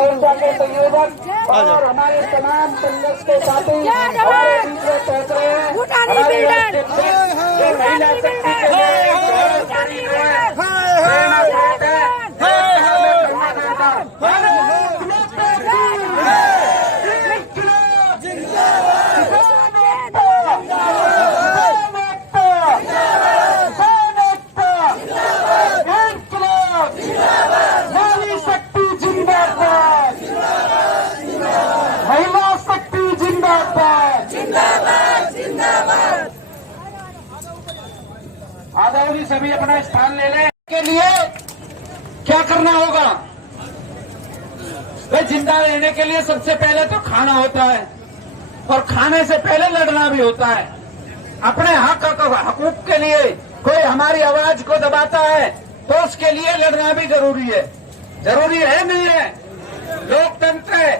मोर्चा के संयोजक और हमारे तमाम संघर्ष के साथी हमारे बीच में पहुंच रहे हैं। हमारी महिला शक्ति के लिए आदरणीय सभी अपना स्थान ले लें। के लिए क्या करना होगा? भाई जिंदा रहने के लिए सबसे पहले तो खाना होता है और खाने से पहले लड़ना भी होता है। अपने हकूक के लिए कोई हमारी आवाज को दबाता है तो उसके लिए लड़ना भी जरूरी है। जरूरी है नहीं है? लोकतंत्र है,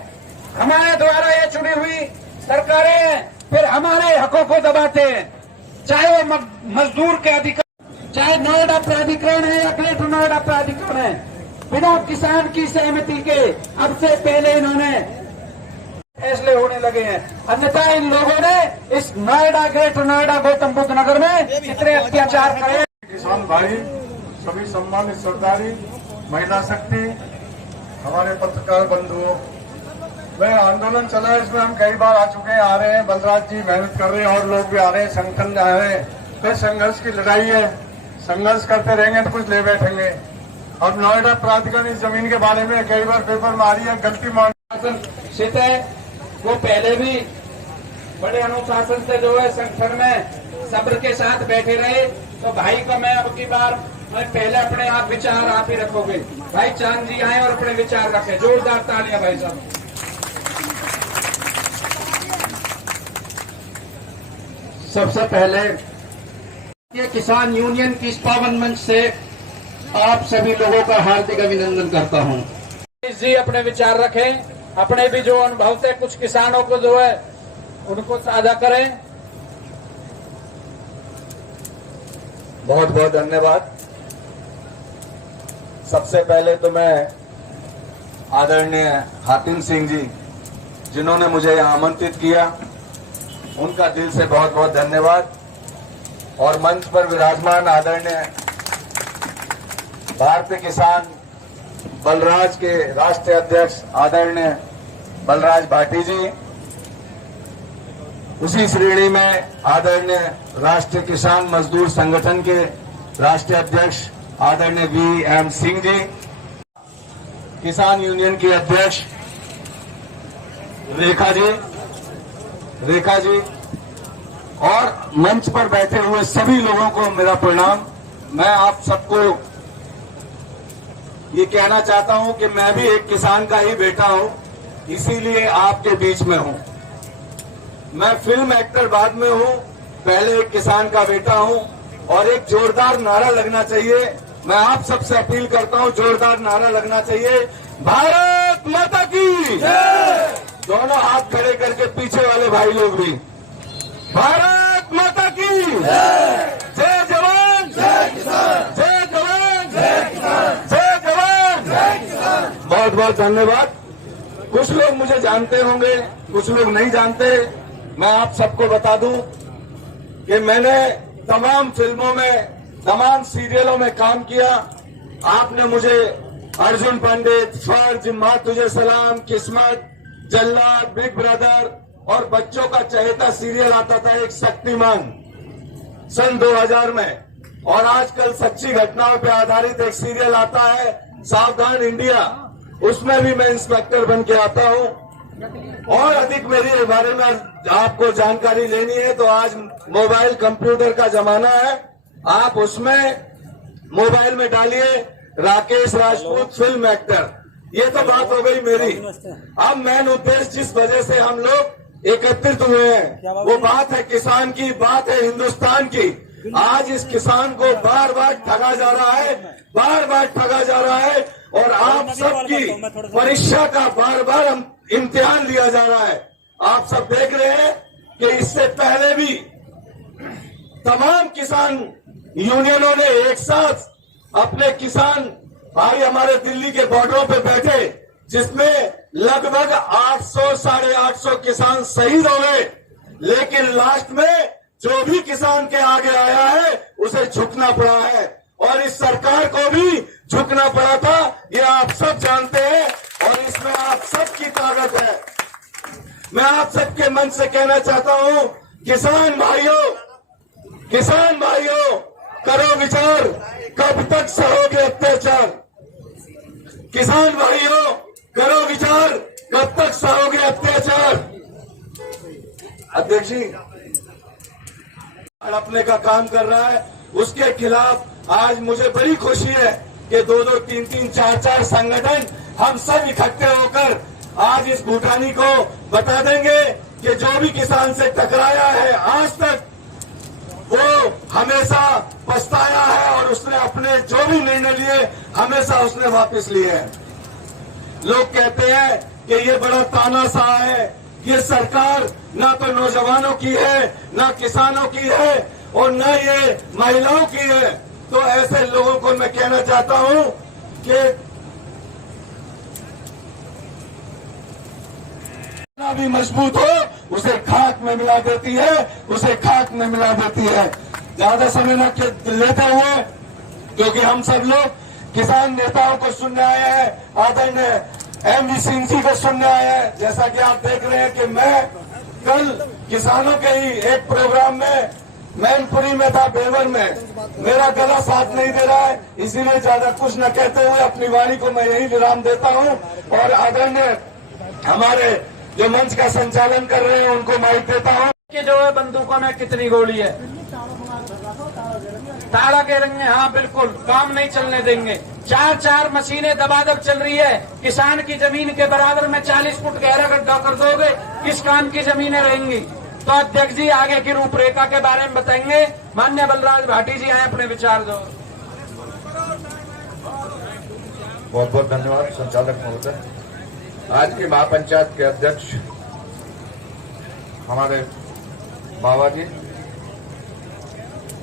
हमारे द्वारा ये चुनी हुई सरकारें हैं, फिर हमारे हकों को दबाते हैं। चाहे वो मजदूर के अधिकार, चाहे नोएडा प्राधिकरण है या ग्रेटर नोएडा प्राधिकरण है, बिना किसान की सहमति के अब से पहले इन्होंने फैसले होने लगे हैं। अन्यथा इन लोगों ने इस नोएडा, ग्रेटर नोएडा, गौतम बुद्ध नगर में कितने अत्याचार करे। किसान भाई, सभी सम्मानित सरदारी, महिला शक्ति, हमारे पत्रकार बंधुओं, वह आंदोलन चला है, इसमें हम कई बार आ चुके हैं, आ रहे हैं। बलराज जी मेहनत कर रहे हैं और लोग भी आ रहे हैं, संगठन आ रहे हैं। फिर संघर्ष की लड़ाई है, संघर्ष करते रहेंगे तो कुछ ले बैठेंगे। अब नोएडा प्राधिकरण इस जमीन के बारे में कई बार पेपर में आ रही है, गलती मान शासन है, वो पहले भी बड़े अनुशासन से जो है संगठन में सब्र के साथ बैठे रहे। तो भाई को मैं अब की बार मैं पहले अपने आप विचार आप ही रखोगे। भाई चांद जी आए और अपने विचार रखे। जोरदार तालियां भाई साहब। सबसे पहले ये किसान यूनियन की इस पावन मंच से आप सभी लोगों का हार्दिक अभिनंदन करता हूं। जी अपने विचार रखें, अपने भी जो अनुभव से कुछ किसानों को जो है उनको साझा करें। बहुत बहुत धन्यवाद। सबसे पहले तो मैं आदरणीय हातिम सिंह जी, जिन्होंने मुझे यहाँ आमंत्रित किया, उनका दिल से बहुत बहुत धन्यवाद। और मंच पर विराजमान आदरणीय भारतीय किसान बलराज के राष्ट्रीय अध्यक्ष आदरणीय बलराज भाटी जी, उसी श्रेणी में आदरणीय राष्ट्रीय किसान मजदूर संगठन के राष्ट्रीय अध्यक्ष आदरणीय वी.एम. सिंह जी, किसान यूनियन की अध्यक्ष रेखा जी और मंच पर बैठे हुए सभी लोगों को मेरा प्रणाम। मैं आप सबको ये कहना चाहता हूं कि मैं भी एक किसान का ही बेटा हूं, इसीलिए आपके बीच में हूं। मैं फिल्म एक्टर बाद में हूं, पहले एक किसान का बेटा हूं। और एक जोरदार नारा लगना चाहिए, मैं आप सबसे अपील करता हूं, जोरदार नारा लगना चाहिए, भारत माता की जय। दोनों हाथ खड़े करके पीछे वाले भाई लोग भी, भारत माता की जय। जय जवान जय किसान, जय जवान जय किसान, जय जवान जय किसान। बहुत बहुत धन्यवाद। कुछ लोग मुझे जानते होंगे, कुछ लोग नहीं जानते। मैं आप सबको बता दूं कि मैंने तमाम फिल्मों में, तमाम सीरियलों में काम किया। आपने मुझे अर्जुन पंडित, फर्ज, माँ तुझे सलाम, किस्मत, जल्लाद, बिग ब्रदर और बच्चों का चहेता सीरियल आता था एक शक्तिमान सन 2000 में, और आजकल सच्ची घटनाओं पर आधारित एक सीरियल आता है सावधान इंडिया, उसमें भी मैं इंस्पेक्टर बन के आता हूं। और अधिक मेरे बारे में आपको जानकारी लेनी है तो आज मोबाइल कंप्यूटर का जमाना है, आप उसमें मोबाइल में डालिए राकेश राजपूत फिल्म एक्टर। ये तो बात हो गई मेरी। अब मेन उद्देश्य जिस वजह से हम लोग एकत्रित हुए हैं वो बात है किसान की, बात है हिंदुस्तान की। आज इस किसान को बार बार ठगा जा रहा है, बार बार ठगा जा रहा है, और आप सबकी परीक्षा का बार बार हम इम्तिहान लिया जा रहा है। आप सब देख रहे हैं कि इससे पहले भी तमाम किसान यूनियनों ने एक साथ अपने किसान भाई हमारे दिल्ली के बॉर्डरों पे बैठे जिसमें लगभग 800 साढ़े 800 किसान शहीद हो गए, लेकिन लास्ट में जो भी किसान के आगे आया है उसे झुकना पड़ा है और इस सरकार को भी झुकना पड़ा था, ये आप सब जानते हैं और इसमें आप सबकी ताकत है। मैं आप सबके मन से कहना चाहता हूं, किसान भाइयों करो विचार, कब तक सहोगे अत्याचार। किसान भाइयों करो विचार, कब तक सहोगे अत्याचार। अध्यक्ष जी हड़पने का काम कर रहा है, उसके खिलाफ आज मुझे बड़ी खुशी है कि 2-2, 3-3, 4-4 संगठन हम सब इकट्ठे होकर आज इस भूटानी को बता देंगे कि जो भी किसान से टकराया है आज तक वो हमेशा पछताया है और उसने अपने जो भी निर्णय लिए हमेशा उसने वापस लिए हैं। लोग कहते हैं कि ये बड़ा तानाशाह है, ये सरकार ना तो नौजवानों की है, ना किसानों की है और न ये महिलाओं की है। तो ऐसे लोगों को मैं कहना चाहता हूं कि जितना भी मजबूत हो उसे खाक में मिला देती है, उसे खाक में मिला देती है। ज्यादा समय न लेते हुए, क्योंकि हम सब लोग किसान नेताओं को सुनने आए हैं, आदरणीय एमवी सिंह जी को सुनने आए हैं। जैसा कि आप देख रहे हैं कि मैं कल किसानों के ही एक प्रोग्राम में मैनपुरी में था, बेवर में। मेरा गला साथ नहीं दे रहा है, इसीलिए ज्यादा कुछ न कहते हुए अपनी वाणी को मैं यही विराम देता हूं और आदरणीय हमारे जो मंच का संचालन कर रहे हैं उनको माइक देता हूं। कि जो है बंदूकों में कितनी गोली है, ताला के रंगे, हाँ बिल्कुल, काम नहीं चलने देंगे। 4-4 मशीनें दबादब चल रही है। किसान की जमीन के बराबर में 40 फुट गहरा गड्ढा कर दोगे, किस काम की जमीनें रहेंगी। तो अध्यक्ष जी आगे की रूपरेखा के बारे में बताएंगे। माननीय बलराज भाटी जी आए अपने विचार दो। बहुत बहुत धन्यवाद संचालक महोदय। आज की महापंचायत के अध्यक्ष हमारे बाबा जी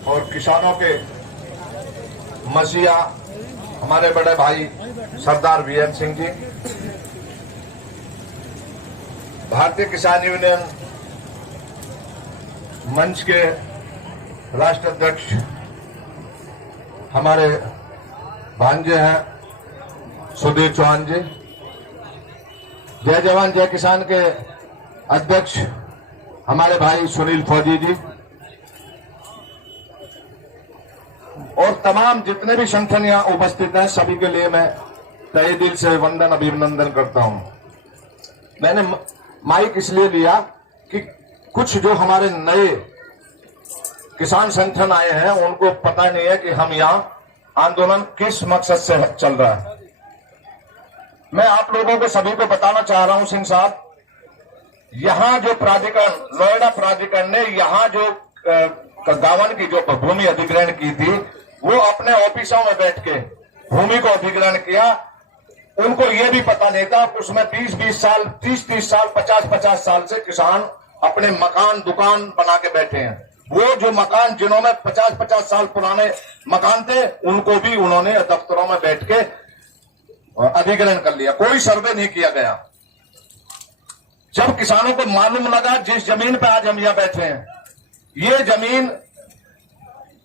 और किसानों के मसीहा हमारे बड़े भाई सरदार वीएन सिंह जी, भारतीय किसान यूनियन मंच के राष्ट्र अध्यक्ष हमारे भांजे हैं सुधीर चौहान जी, जय जवान जय किसान के अध्यक्ष हमारे भाई सुनील फौजी जी और तमाम जितने भी संगठन यहां उपस्थित हैं, सभी के लिए मैं तहे दिल से वंदन अभिनंदन करता हूं। मैंने माइक इसलिए लिया कि कुछ जो हमारे नए किसान संगठन आए हैं उनको पता नहीं है कि हम यहां आंदोलन किस मकसद से चल रहा है। मैं आप लोगों को सभी को बताना चाह रहा हूं, सिंह साहब, यहां जो प्राधिकरण, नोएडा प्राधिकरण ने यहां जो गावन की जो भूमि अधिग्रहण की थी, वो अपने ऑफिसों में बैठ के भूमि को अधिग्रहण किया। उनको ये भी पता नहीं था कि उसमें 20-20 साल, 30-30 साल, 50-50 साल से किसान अपने मकान दुकान बना के बैठे हैं। वो जो मकान जिन्हों में 50-50 साल पुराने मकान थे, उनको भी उन्होंने दफ्तरों में बैठ के अधिग्रहण कर लिया, कोई सर्वे नहीं किया गया। जब किसानों को मालूम लगा जिस जमीन पे आज हम यहां बैठे हैं, ये जमीन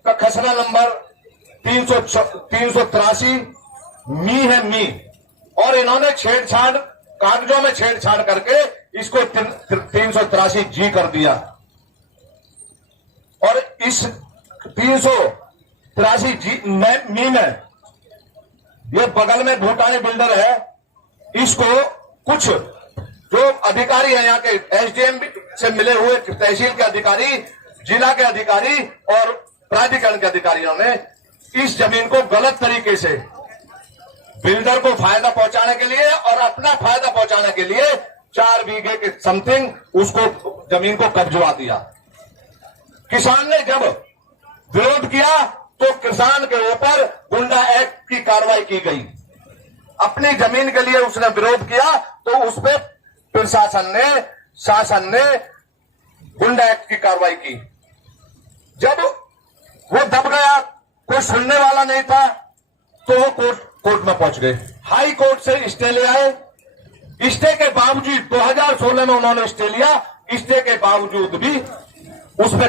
का खसरा नंबर 383 मी है मी, और इन्होंने छेड़छाड़, कागजों में छेड़छाड़ करके इसको 383 जी कर दिया। और इस 383 जी मी में ये बगल में भूटानी बिल्डर है, इसको कुछ जो अधिकारी हैं यहाँ के एसडीएम से मिले हुए तहसील के अधिकारी, जिला के अधिकारी और प्राधिकरण के अधिकारियों ने इस जमीन को गलत तरीके से बिल्डर को फायदा पहुंचाने के लिए और अपना फायदा पहुंचाने के लिए 4 बीघे के समथिंग उसको जमीन को कब्जवा दिया। किसान ने जब विरोध किया तो किसान के ऊपर गुंडा एक्ट की कार्रवाई की गई। अपनी जमीन के लिए उसने विरोध किया तो उस पर शासन ने गुंडा एक्ट की कार्रवाई की। जब वो दब गया, कोई सुनने वाला नहीं था, तो वो कोर्ट में पहुंच गए। हाई कोर्ट से स्टे ले आए, स्टे के बावजूद 2016 में उन्होंने स्टे लिया, स्टे के बावजूद भी उसमें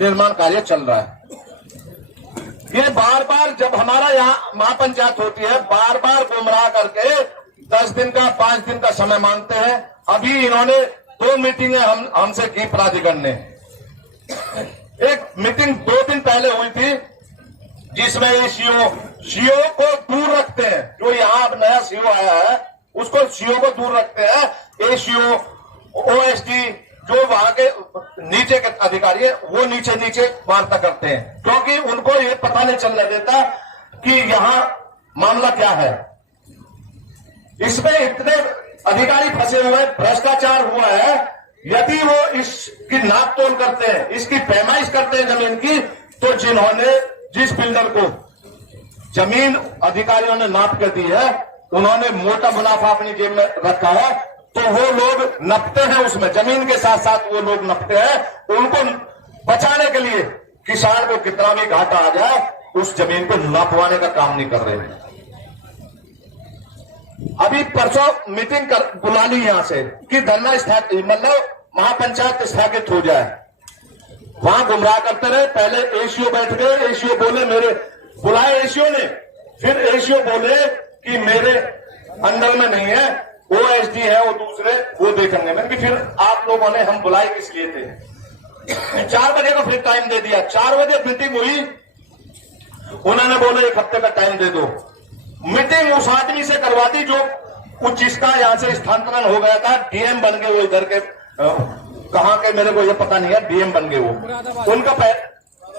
निर्माण कार्य चल रहा है। ये बार बार जब हमारा यहाँ महापंचायत होती है, बार बार गुमराह करके 10 दिन का 5 दिन का समय मांगते हैं। अभी इन्होंने 2 मीटिंगें हमसे की प्राधिकरण ने। एक मीटिंग 2 दिन पहले हुई थी जिसमें ये सीओ को दूर रखते हैं, जो यहाँ अब नया सीओ आया है उसको सीओ को दूर रखते हैं। एसीओ, ओएसडी जो वहां के नीचे के अधिकारी है वो नीचे वार्ता करते हैं, क्योंकि उनको ये पता नहीं चलने देता कि यहां मामला क्या है। इसमें इतने अधिकारी फंसे हुए, भ्रष्टाचार हुआ है। यदि वो इसकी नाप तोल करते हैं, इसकी पैमाइश करते हैं जमीन की, तो जिस बिल्डर को जमीन अधिकारियों ने नाप कर दी है, उन्होंने मोटा मुनाफा अपनी जेब में रखा है, तो वो लोग नपते हैं उसमें, जमीन के साथ साथ वो लोग नपते हैं। उनको बचाने के लिए किसान को कितना भी घाटा आ जाए उस जमीन को नपवाने का काम नहीं कर रहे हैं। अभी परसों मीटिंग बुला ली यहां से कि धरना मतलब महापंचायत स्थगित हो जाए। वहां गुमराह करते रहे। पहले एसीओ बैठ गए, एसीओ बोले मेरे बुलाए एसीओ ने, फिर एसीओ बोले कि मेरे अंडर में नहीं है, ओएसडी है वो दूसरे, वो देखेंगे। मैंने फिर आप लोगों ने हम बुलाए किस लिए थे? 4 बजे को फिर टाइम दे दिया। 4 बजे मीटिंग हुई, उन्होंने बोले 1 हफ्ते का टाइम दे दो। मीटिंग उस आदमी से करवा दी जो जिसका यहां से स्थानांतरण हो गया था, डीएम बन गए वो, इधर के कहां के मेरे को ये पता नहीं है, डीएम बन गए वो, उनका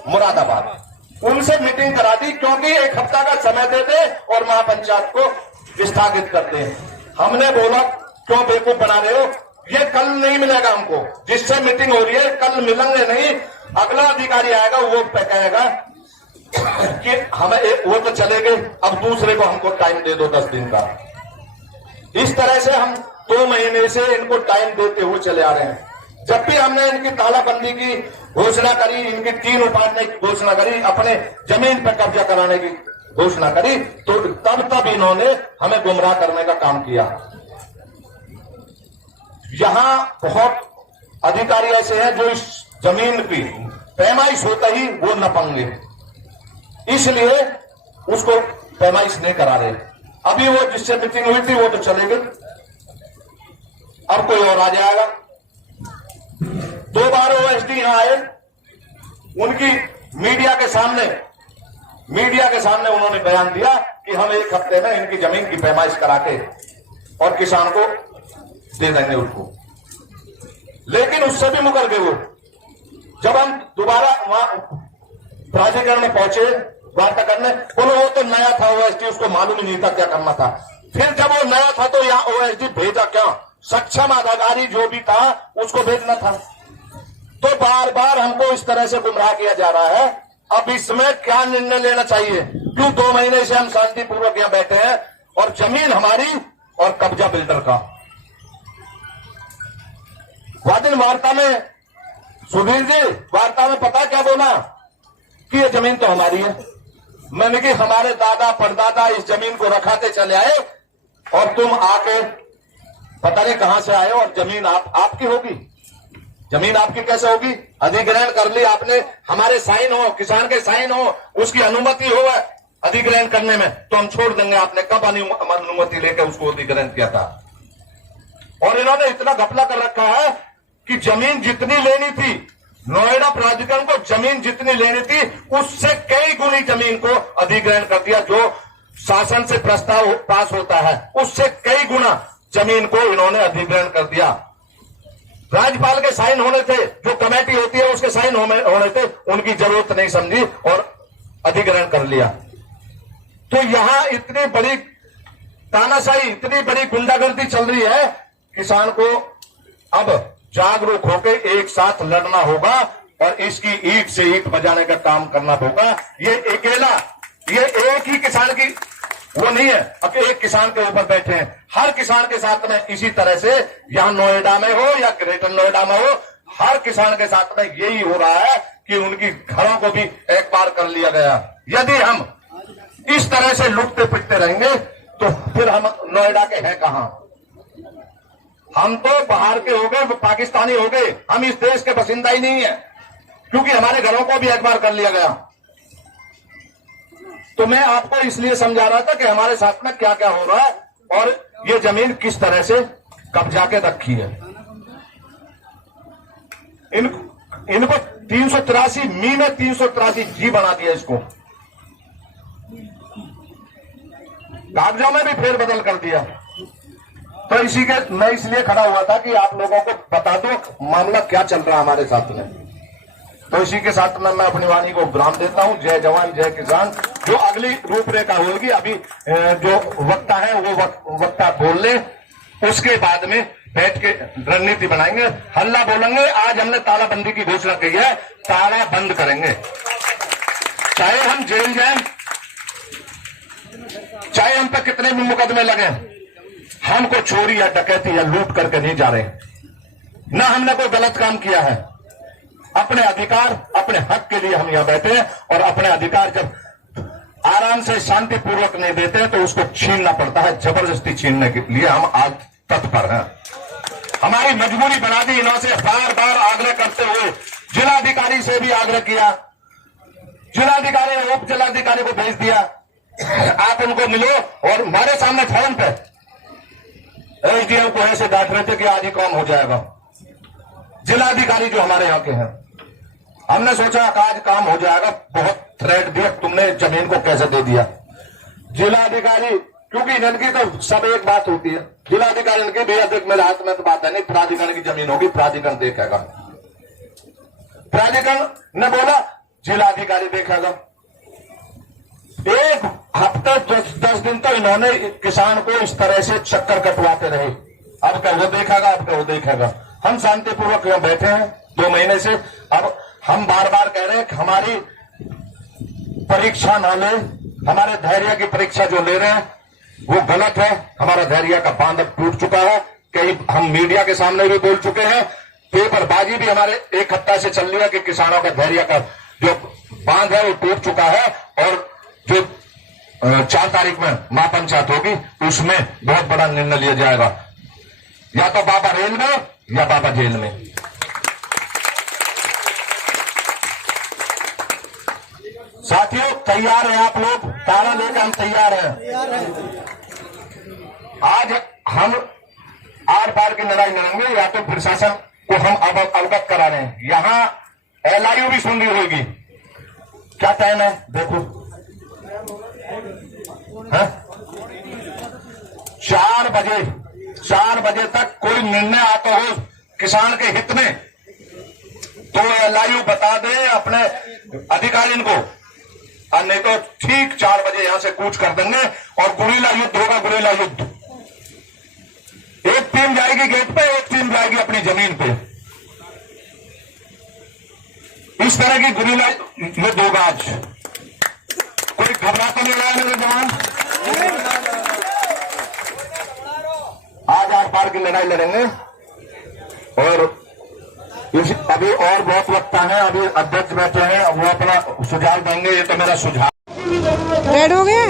मुरादाबाद। उनसे मीटिंग करा दी क्योंकि 1 हफ्ता का समय देते और महापंचायत को स्थगित करते हैं। हमने बोला क्यों बेवकूफ बना रहे हो, ये कल नहीं मिलेगा हमको, जिससे मीटिंग हो रही है कल मिलेंगे नहीं। अगला अधिकारी आएगा वो कहेगा कि हमें वो तो चले गए, अब दूसरे को हमको टाइम दे दो 10 दिन का। इस तरह से हम 2 महीने से इनको टाइम देते हुए चले आ रहे हैं। जब भी हमने इनकी तालाबंदी की घोषणा करी, इनकी 3 उपाधि की घोषणा करी, अपने जमीन पर कब्जा कराने की घोषणा करी, तो तब इन्होंने हमें गुमराह करने का काम किया। यहां बहुत अधिकारी ऐसे हैं जो इस जमीन की पैमाइश होता ही वो नपंगे, इसलिए उसको पैमाइश नहीं करा रहे। अभी वो जिससे मीटिंग हुई थी वो तो चले गए, अब कोई और आ जाएगा। 2 बार ओएसडी यहां आए, उनकी मीडिया के सामने उन्होंने बयान दिया कि हम 1 हफ्ते में इनकी जमीन की पैमाइश करा के और किसान को दे देंगे उसको, लेकिन उससे भी मुकर गए वो। जब हम दोबारा वहां प्राधिकरण में पहुंचे वार्ता करने, बोलो वो तो नया था ओएसडी, उसको मालूम ही नहीं था क्या करना था। फिर जब वो नया था तो यहाँ ओएसडी भेजा क्या? सक्षम अधिकारी जो भी था उसको भेजना था। तो बार बार हमको इस तरह से गुमराह किया जा रहा है। अब इसमें क्या निर्णय लेना चाहिए? क्यों 2 महीने से हम शांतिपूर्वक यहाँ बैठे हैं और जमीन हमारी और कब्जा बिल्डर का। वादिन वार्ता में सुधीर जी वार्ता में पता क्या बोला कि ये जमीन तो हमारी है। मैंने कि हमारे दादा परदादा इस जमीन को रखाते चले आए और तुम आके पता नहीं कहां से आए और जमीन आपकी होगी। जमीन आपकी कैसे होगी? अधिग्रहण कर ली आपने, हमारे साइन हो, किसान के साइन हो, उसकी अनुमति हो अधिग्रहण करने में, तो हम छोड़ देंगे। आपने कब अनुमति लेकर उसको अधिग्रहण किया था? और इन्होंने इतना घपला कर रखा है कि जमीन जितनी लेनी थी, नोएडा प्राधिकरण को जमीन जितनी लेनी थी उससे कई गुनी जमीन को अधिग्रहण कर दिया। जो शासन से प्रस्ताव पास होता है उससे कई गुना जमीन को इन्होंने अधिग्रहण कर दिया। राज्यपाल के साइन होने थे, जो कमेटी होती है उसके साइन होने थे, उनकी जरूरत नहीं समझी और अधिग्रहण कर लिया। तो यहां इतनी बड़ी तानाशाही, इतनी बड़ी गुंडागर्दी चल रही है। किसान को अब जागरूक होकर एक साथ लड़ना होगा और इसकी ईंट से ईंट बजाने का काम करना होगा। ये एक ही किसान की वो नहीं है, अब एक किसान के ऊपर बैठे हैं। हर किसान के साथ में इसी तरह से, यहां नोएडा में हो या ग्रेटर नोएडा में हो, हर किसान के साथ में यही हो रहा है कि उनकी घरों को भी एक बार कर लिया गया। यदि हम इस तरह से लुटते पिटते रहेंगे तो फिर हम नोएडा के हैं कहां? हम तो बाहर के हो गए, पाकिस्तानी हो गए, हम इस देश के बसिंदा ही नहीं है, क्योंकि हमारे घरों को भी एक बार कर लिया गया। तो मैं आपको इसलिए समझा रहा था कि हमारे साथ में क्या क्या हो रहा है और ये जमीन किस तरह से कब्जा के रखी है। इनको 383 मी में 383 जी बना दिया, इसको कागजों में भी फेरबदल कर दिया। तो इसी के मैं इसलिए खड़ा हुआ था कि आप लोगों को बता दो मामला क्या चल रहा है हमारे साथ में। तो इसी के साथ में मैं अपनी वाणी को विराम देता हूं। जय जवान जय किसान। जो अगली रूपरेखा होगी, अभी जो वक्ता है वो वक्ता बोल ले, उसके बाद में बैठ के रणनीति बनाएंगे, हल्ला बोलेंगे। आज हमने तालाबंदी की घोषणा की है, ताला बंद करेंगे, चाहे हम जेल जाएं, चाहे हम पर कितने भी मुकदमे लगे। हमको चोरी या डकैती या लूट करके नहीं जा रहे, न हमने कोई गलत काम किया है। अपने अधिकार, अपने हक के लिए हम यहां बैठे हैं, और अपने अधिकार जब आराम से शांतिपूर्वक नहीं देते हैं तो उसको छीनना पड़ता है। जबरदस्ती छीनने के लिए हम आज तत्पर हैं। हमारी मजबूरी बना दी इन्होंने। बार बार आग्रह करते हुए जिलाधिकारी से भी आग्रह किया, जिलाधिकारी ने उप जिलाधिकारी को भेज दिया, आप उनको मिलो। और हमारे सामने फोन पे एसडीएम को ऐसे डांट रहे थे कि आज ही काम हो जाएगा। जिलाधिकारी जो हमारे यहाँ के हैं, हमने सोचा आज काम हो जाएगा, बहुत थ्रेट दिया, तुमने जमीन को कैसे दे दिया। जिलाधिकारी, क्योंकि इनकी तो सब एक बात होती है, जिलाधिकारी इनके भैया देख मेरे हाथ में तो बात है नहीं, प्राधिकरण की जमीन होगी, प्राधिकरण देखेगा। प्राधिकरण ने बोला जिलाधिकारी देखेगा। एक हफ्ते 10 दिन तो इन्होंने किसान को इस तरह से चक्कर कटवाते रहे, अब क्या वो देखेगा, अब क्या वो देखेगा। हम शांतिपूर्वक यहां बैठे हैं 2 महीने से। अब हम बार बार कह रहे हैं कि हमारी परीक्षा ना ले, हमारे धैर्य की परीक्षा जो ले रहे हैं वो गलत है। हमारा धैर्य का बांध अब टूट चुका है। कई हम मीडिया के सामने भी बोल चुके हैं, पेपरबाजी भी हमारे एक हफ्ता से चल रही है कि किसानों का धैर्य का जो बांध है वो टूट चुका है। और जो 4 तारीख में महापंचायत होगी उसमें बहुत बड़ा निर्णय लिया जाएगा, या तो बाबा रेल में या बाबा जेल में। साथियों तैयार हैं आप लोग? ताला लेकर हम तैयार हैं। आज हम आर पार की लड़ाई लड़ेंगे, या तो प्रशासन को हम अवगत करा रहे हैं। यहां LIU भी सुन रही होगी। क्या टाइम है देखो, 4 बजे तक कोई निर्णय आता हो किसान के हित में तो LIU बता दे अपने अधिकारी को, और नहीं तो ठीक 4 बजे यहां से कूच कर देंगे और गुरीला युद्ध होगा। गुरीला युद्ध, एक टीम जाएगी गेट पे, एक टीम जाएगी अपनी जमीन पे। इस तरह की गुरीला युद्ध होगा आज। कोई घबरा तो नहीं रहा है मेरे जवान? आज आर पार की लड़ाई लड़ेंगे। और अभी और बहुत वक्ता है, अभी अध्यक्ष बैठे हैं, वो अपना सुझाव देंगे। ये तो मेरा सुझाव। रेड हो गए?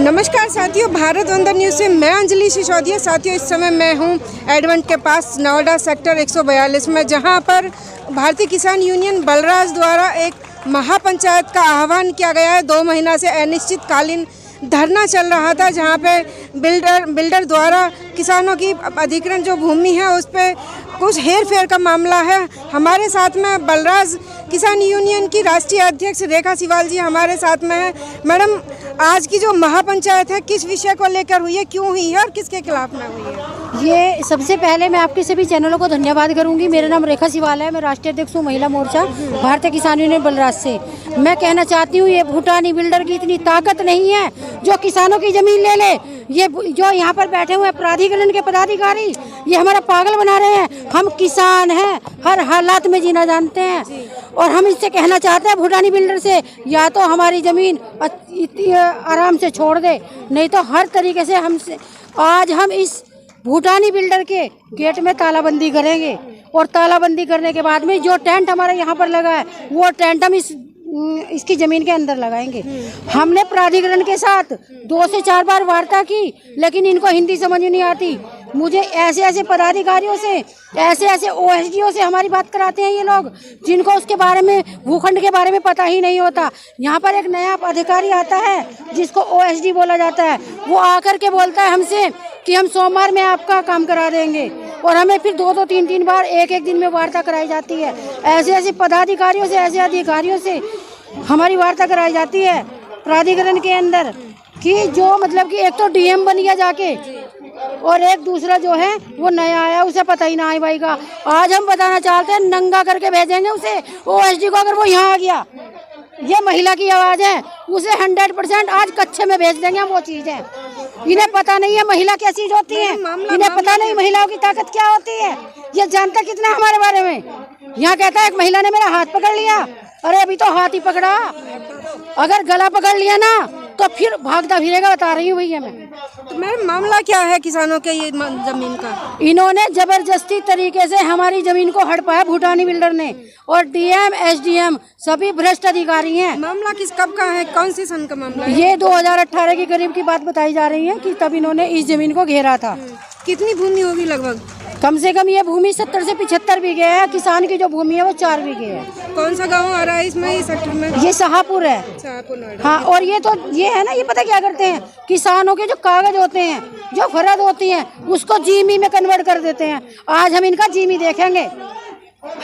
नमस्कार साथियों, भारत वंदन न्यूज़ से मैं अंजलि सिसोदिया। साथियों इस समय मैं हूं एडवेंट के पास नोएडा सेक्टर 142 में, जहां पर भारतीय किसान यूनियन बलराज द्वारा एक महापंचायत का आह्वान किया गया है। 2 महीना से अनिश्चितकालीन धरना चल रहा था, जहां पे बिल्डर द्वारा किसानों की अधिग्रहण जो भूमि है उस पर कुछ हेर फेर का मामला है। हमारे साथ में बलराज किसान यूनियन की राष्ट्रीय अध्यक्ष रेखा सिवाल जी हमारे साथ में है। मैडम, आज की जो महापंचायत है किस विषय को लेकर हुई है, क्यों हुई है और किसके खिलाफ में हुई है? ये सबसे पहले मैं आपके सभी चैनलों को धन्यवाद करूंगी। मेरा नाम रेखा सिवाल है, मैं राष्ट्रीय अध्यक्ष हूँ महिला मोर्चा भारतीय किसान यूनियन बलराज से। मैं कहना चाहती हूँ, ये भूटानी बिल्डर की इतनी ताकत नहीं है जो किसानों की जमीन ले ले। ये जो यहाँ पर बैठे हुए प्राधिकरण के पदाधिकारी, ये हमारा पागल बना रहे हैं। हम किसान हैं, हर हालात में जीना जानते हैं, और हम इससे कहना चाहते हैं भूटानी बिल्डर से, या तो हमारी जमीन आराम से छोड़ दे, नहीं तो हर तरीके से आज हम इस भूटानी बिल्डर के गेट में तालाबंदी करेंगे। और तालाबंदी करने के बाद में जो टेंट हमारे यहाँ पर लगा है वो टेंट हम इस इसकी ज़मीन के अंदर लगाएंगे। हमने प्राधिकरण के साथ 2 से 4 बार वार्ता की, लेकिन इनको हिंदी समझ नहीं आती। मुझे ऐसे ऐसे पदाधिकारियों से, ऐसे ऐसे OSDO से हमारी बात कराते हैं ये लोग, जिनको उसके बारे में, भूखंड के बारे में पता ही नहीं होता। यहाँ पर एक नया अधिकारी आता है जिसको OSD बोला जाता है, वो आकर के बोलता है हमसे कि हम सोमवार में आपका काम करा देंगे, और हमें फिर 2-2, 3-3 बार एक दिन में वार्ता कराई जाती है। ऐसे ऐसे पदाधिकारियों से, ऐसे अधिकारियों से हमारी वार्ता कराई जाती है प्राधिकरण के अंदर, कि जो मतलब कि एक तो DM बन गया जाके, और एक दूसरा जो है वो नया आया, उसे पता ही ना आई भाई का। आज हम बताना चाहते हैं, नंगा करके भेजेंगे उसे OSD को, अगर वो यहाँ आ गया। ये महिला की आवाज है, उसे 100% आज कच्चे में भेज देंगे हम। वो चीज है, इन्हें पता नहीं है महिला क्या चीज होती है, इन्हें पता नहीं महिलाओं की ताकत क्या होती है। ये जानता कितना है हमारे बारे में। यहाँ कहता है एक महिला ने मेरा हाथ पकड़ लिया, अरे अभी तो हाथ ही पकड़ा, अगर गला पकड़ लिया ना तो फिर भागता फिरेगा, बता रही हूँ भैया मैं। तो मैम मामला क्या है किसानों के ये जमीन का? इन्होंने जबरदस्ती तरीके से हमारी जमीन को हड़पाया भूटानी बिल्डर ने, और DM SDM सभी भ्रष्ट अधिकारी हैं। मामला कब का है, कौन सी सन का मामला है? ये 2018 के करीब की बात बताई जा रही है कि तब इन्होंने इस जमीन को घेरा था। कितनी भूमि होगी लगभग? कम से कम ये भूमि 70 से 75 बीघे है। किसान की जो भूमि है वो 4 बीघे है। कौन सा गांव आ रहा है इसमें, इस सेक्टर में? ये शाहपुर है। हाँ, और ये तो ये है ना, ये पता क्या करते हैं, किसानों के जो कागज होते हैं, जो फरद होती हैं, उसको जीमी में कन्वर्ट कर देते हैं। आज हम इनका जीमी देखेंगे।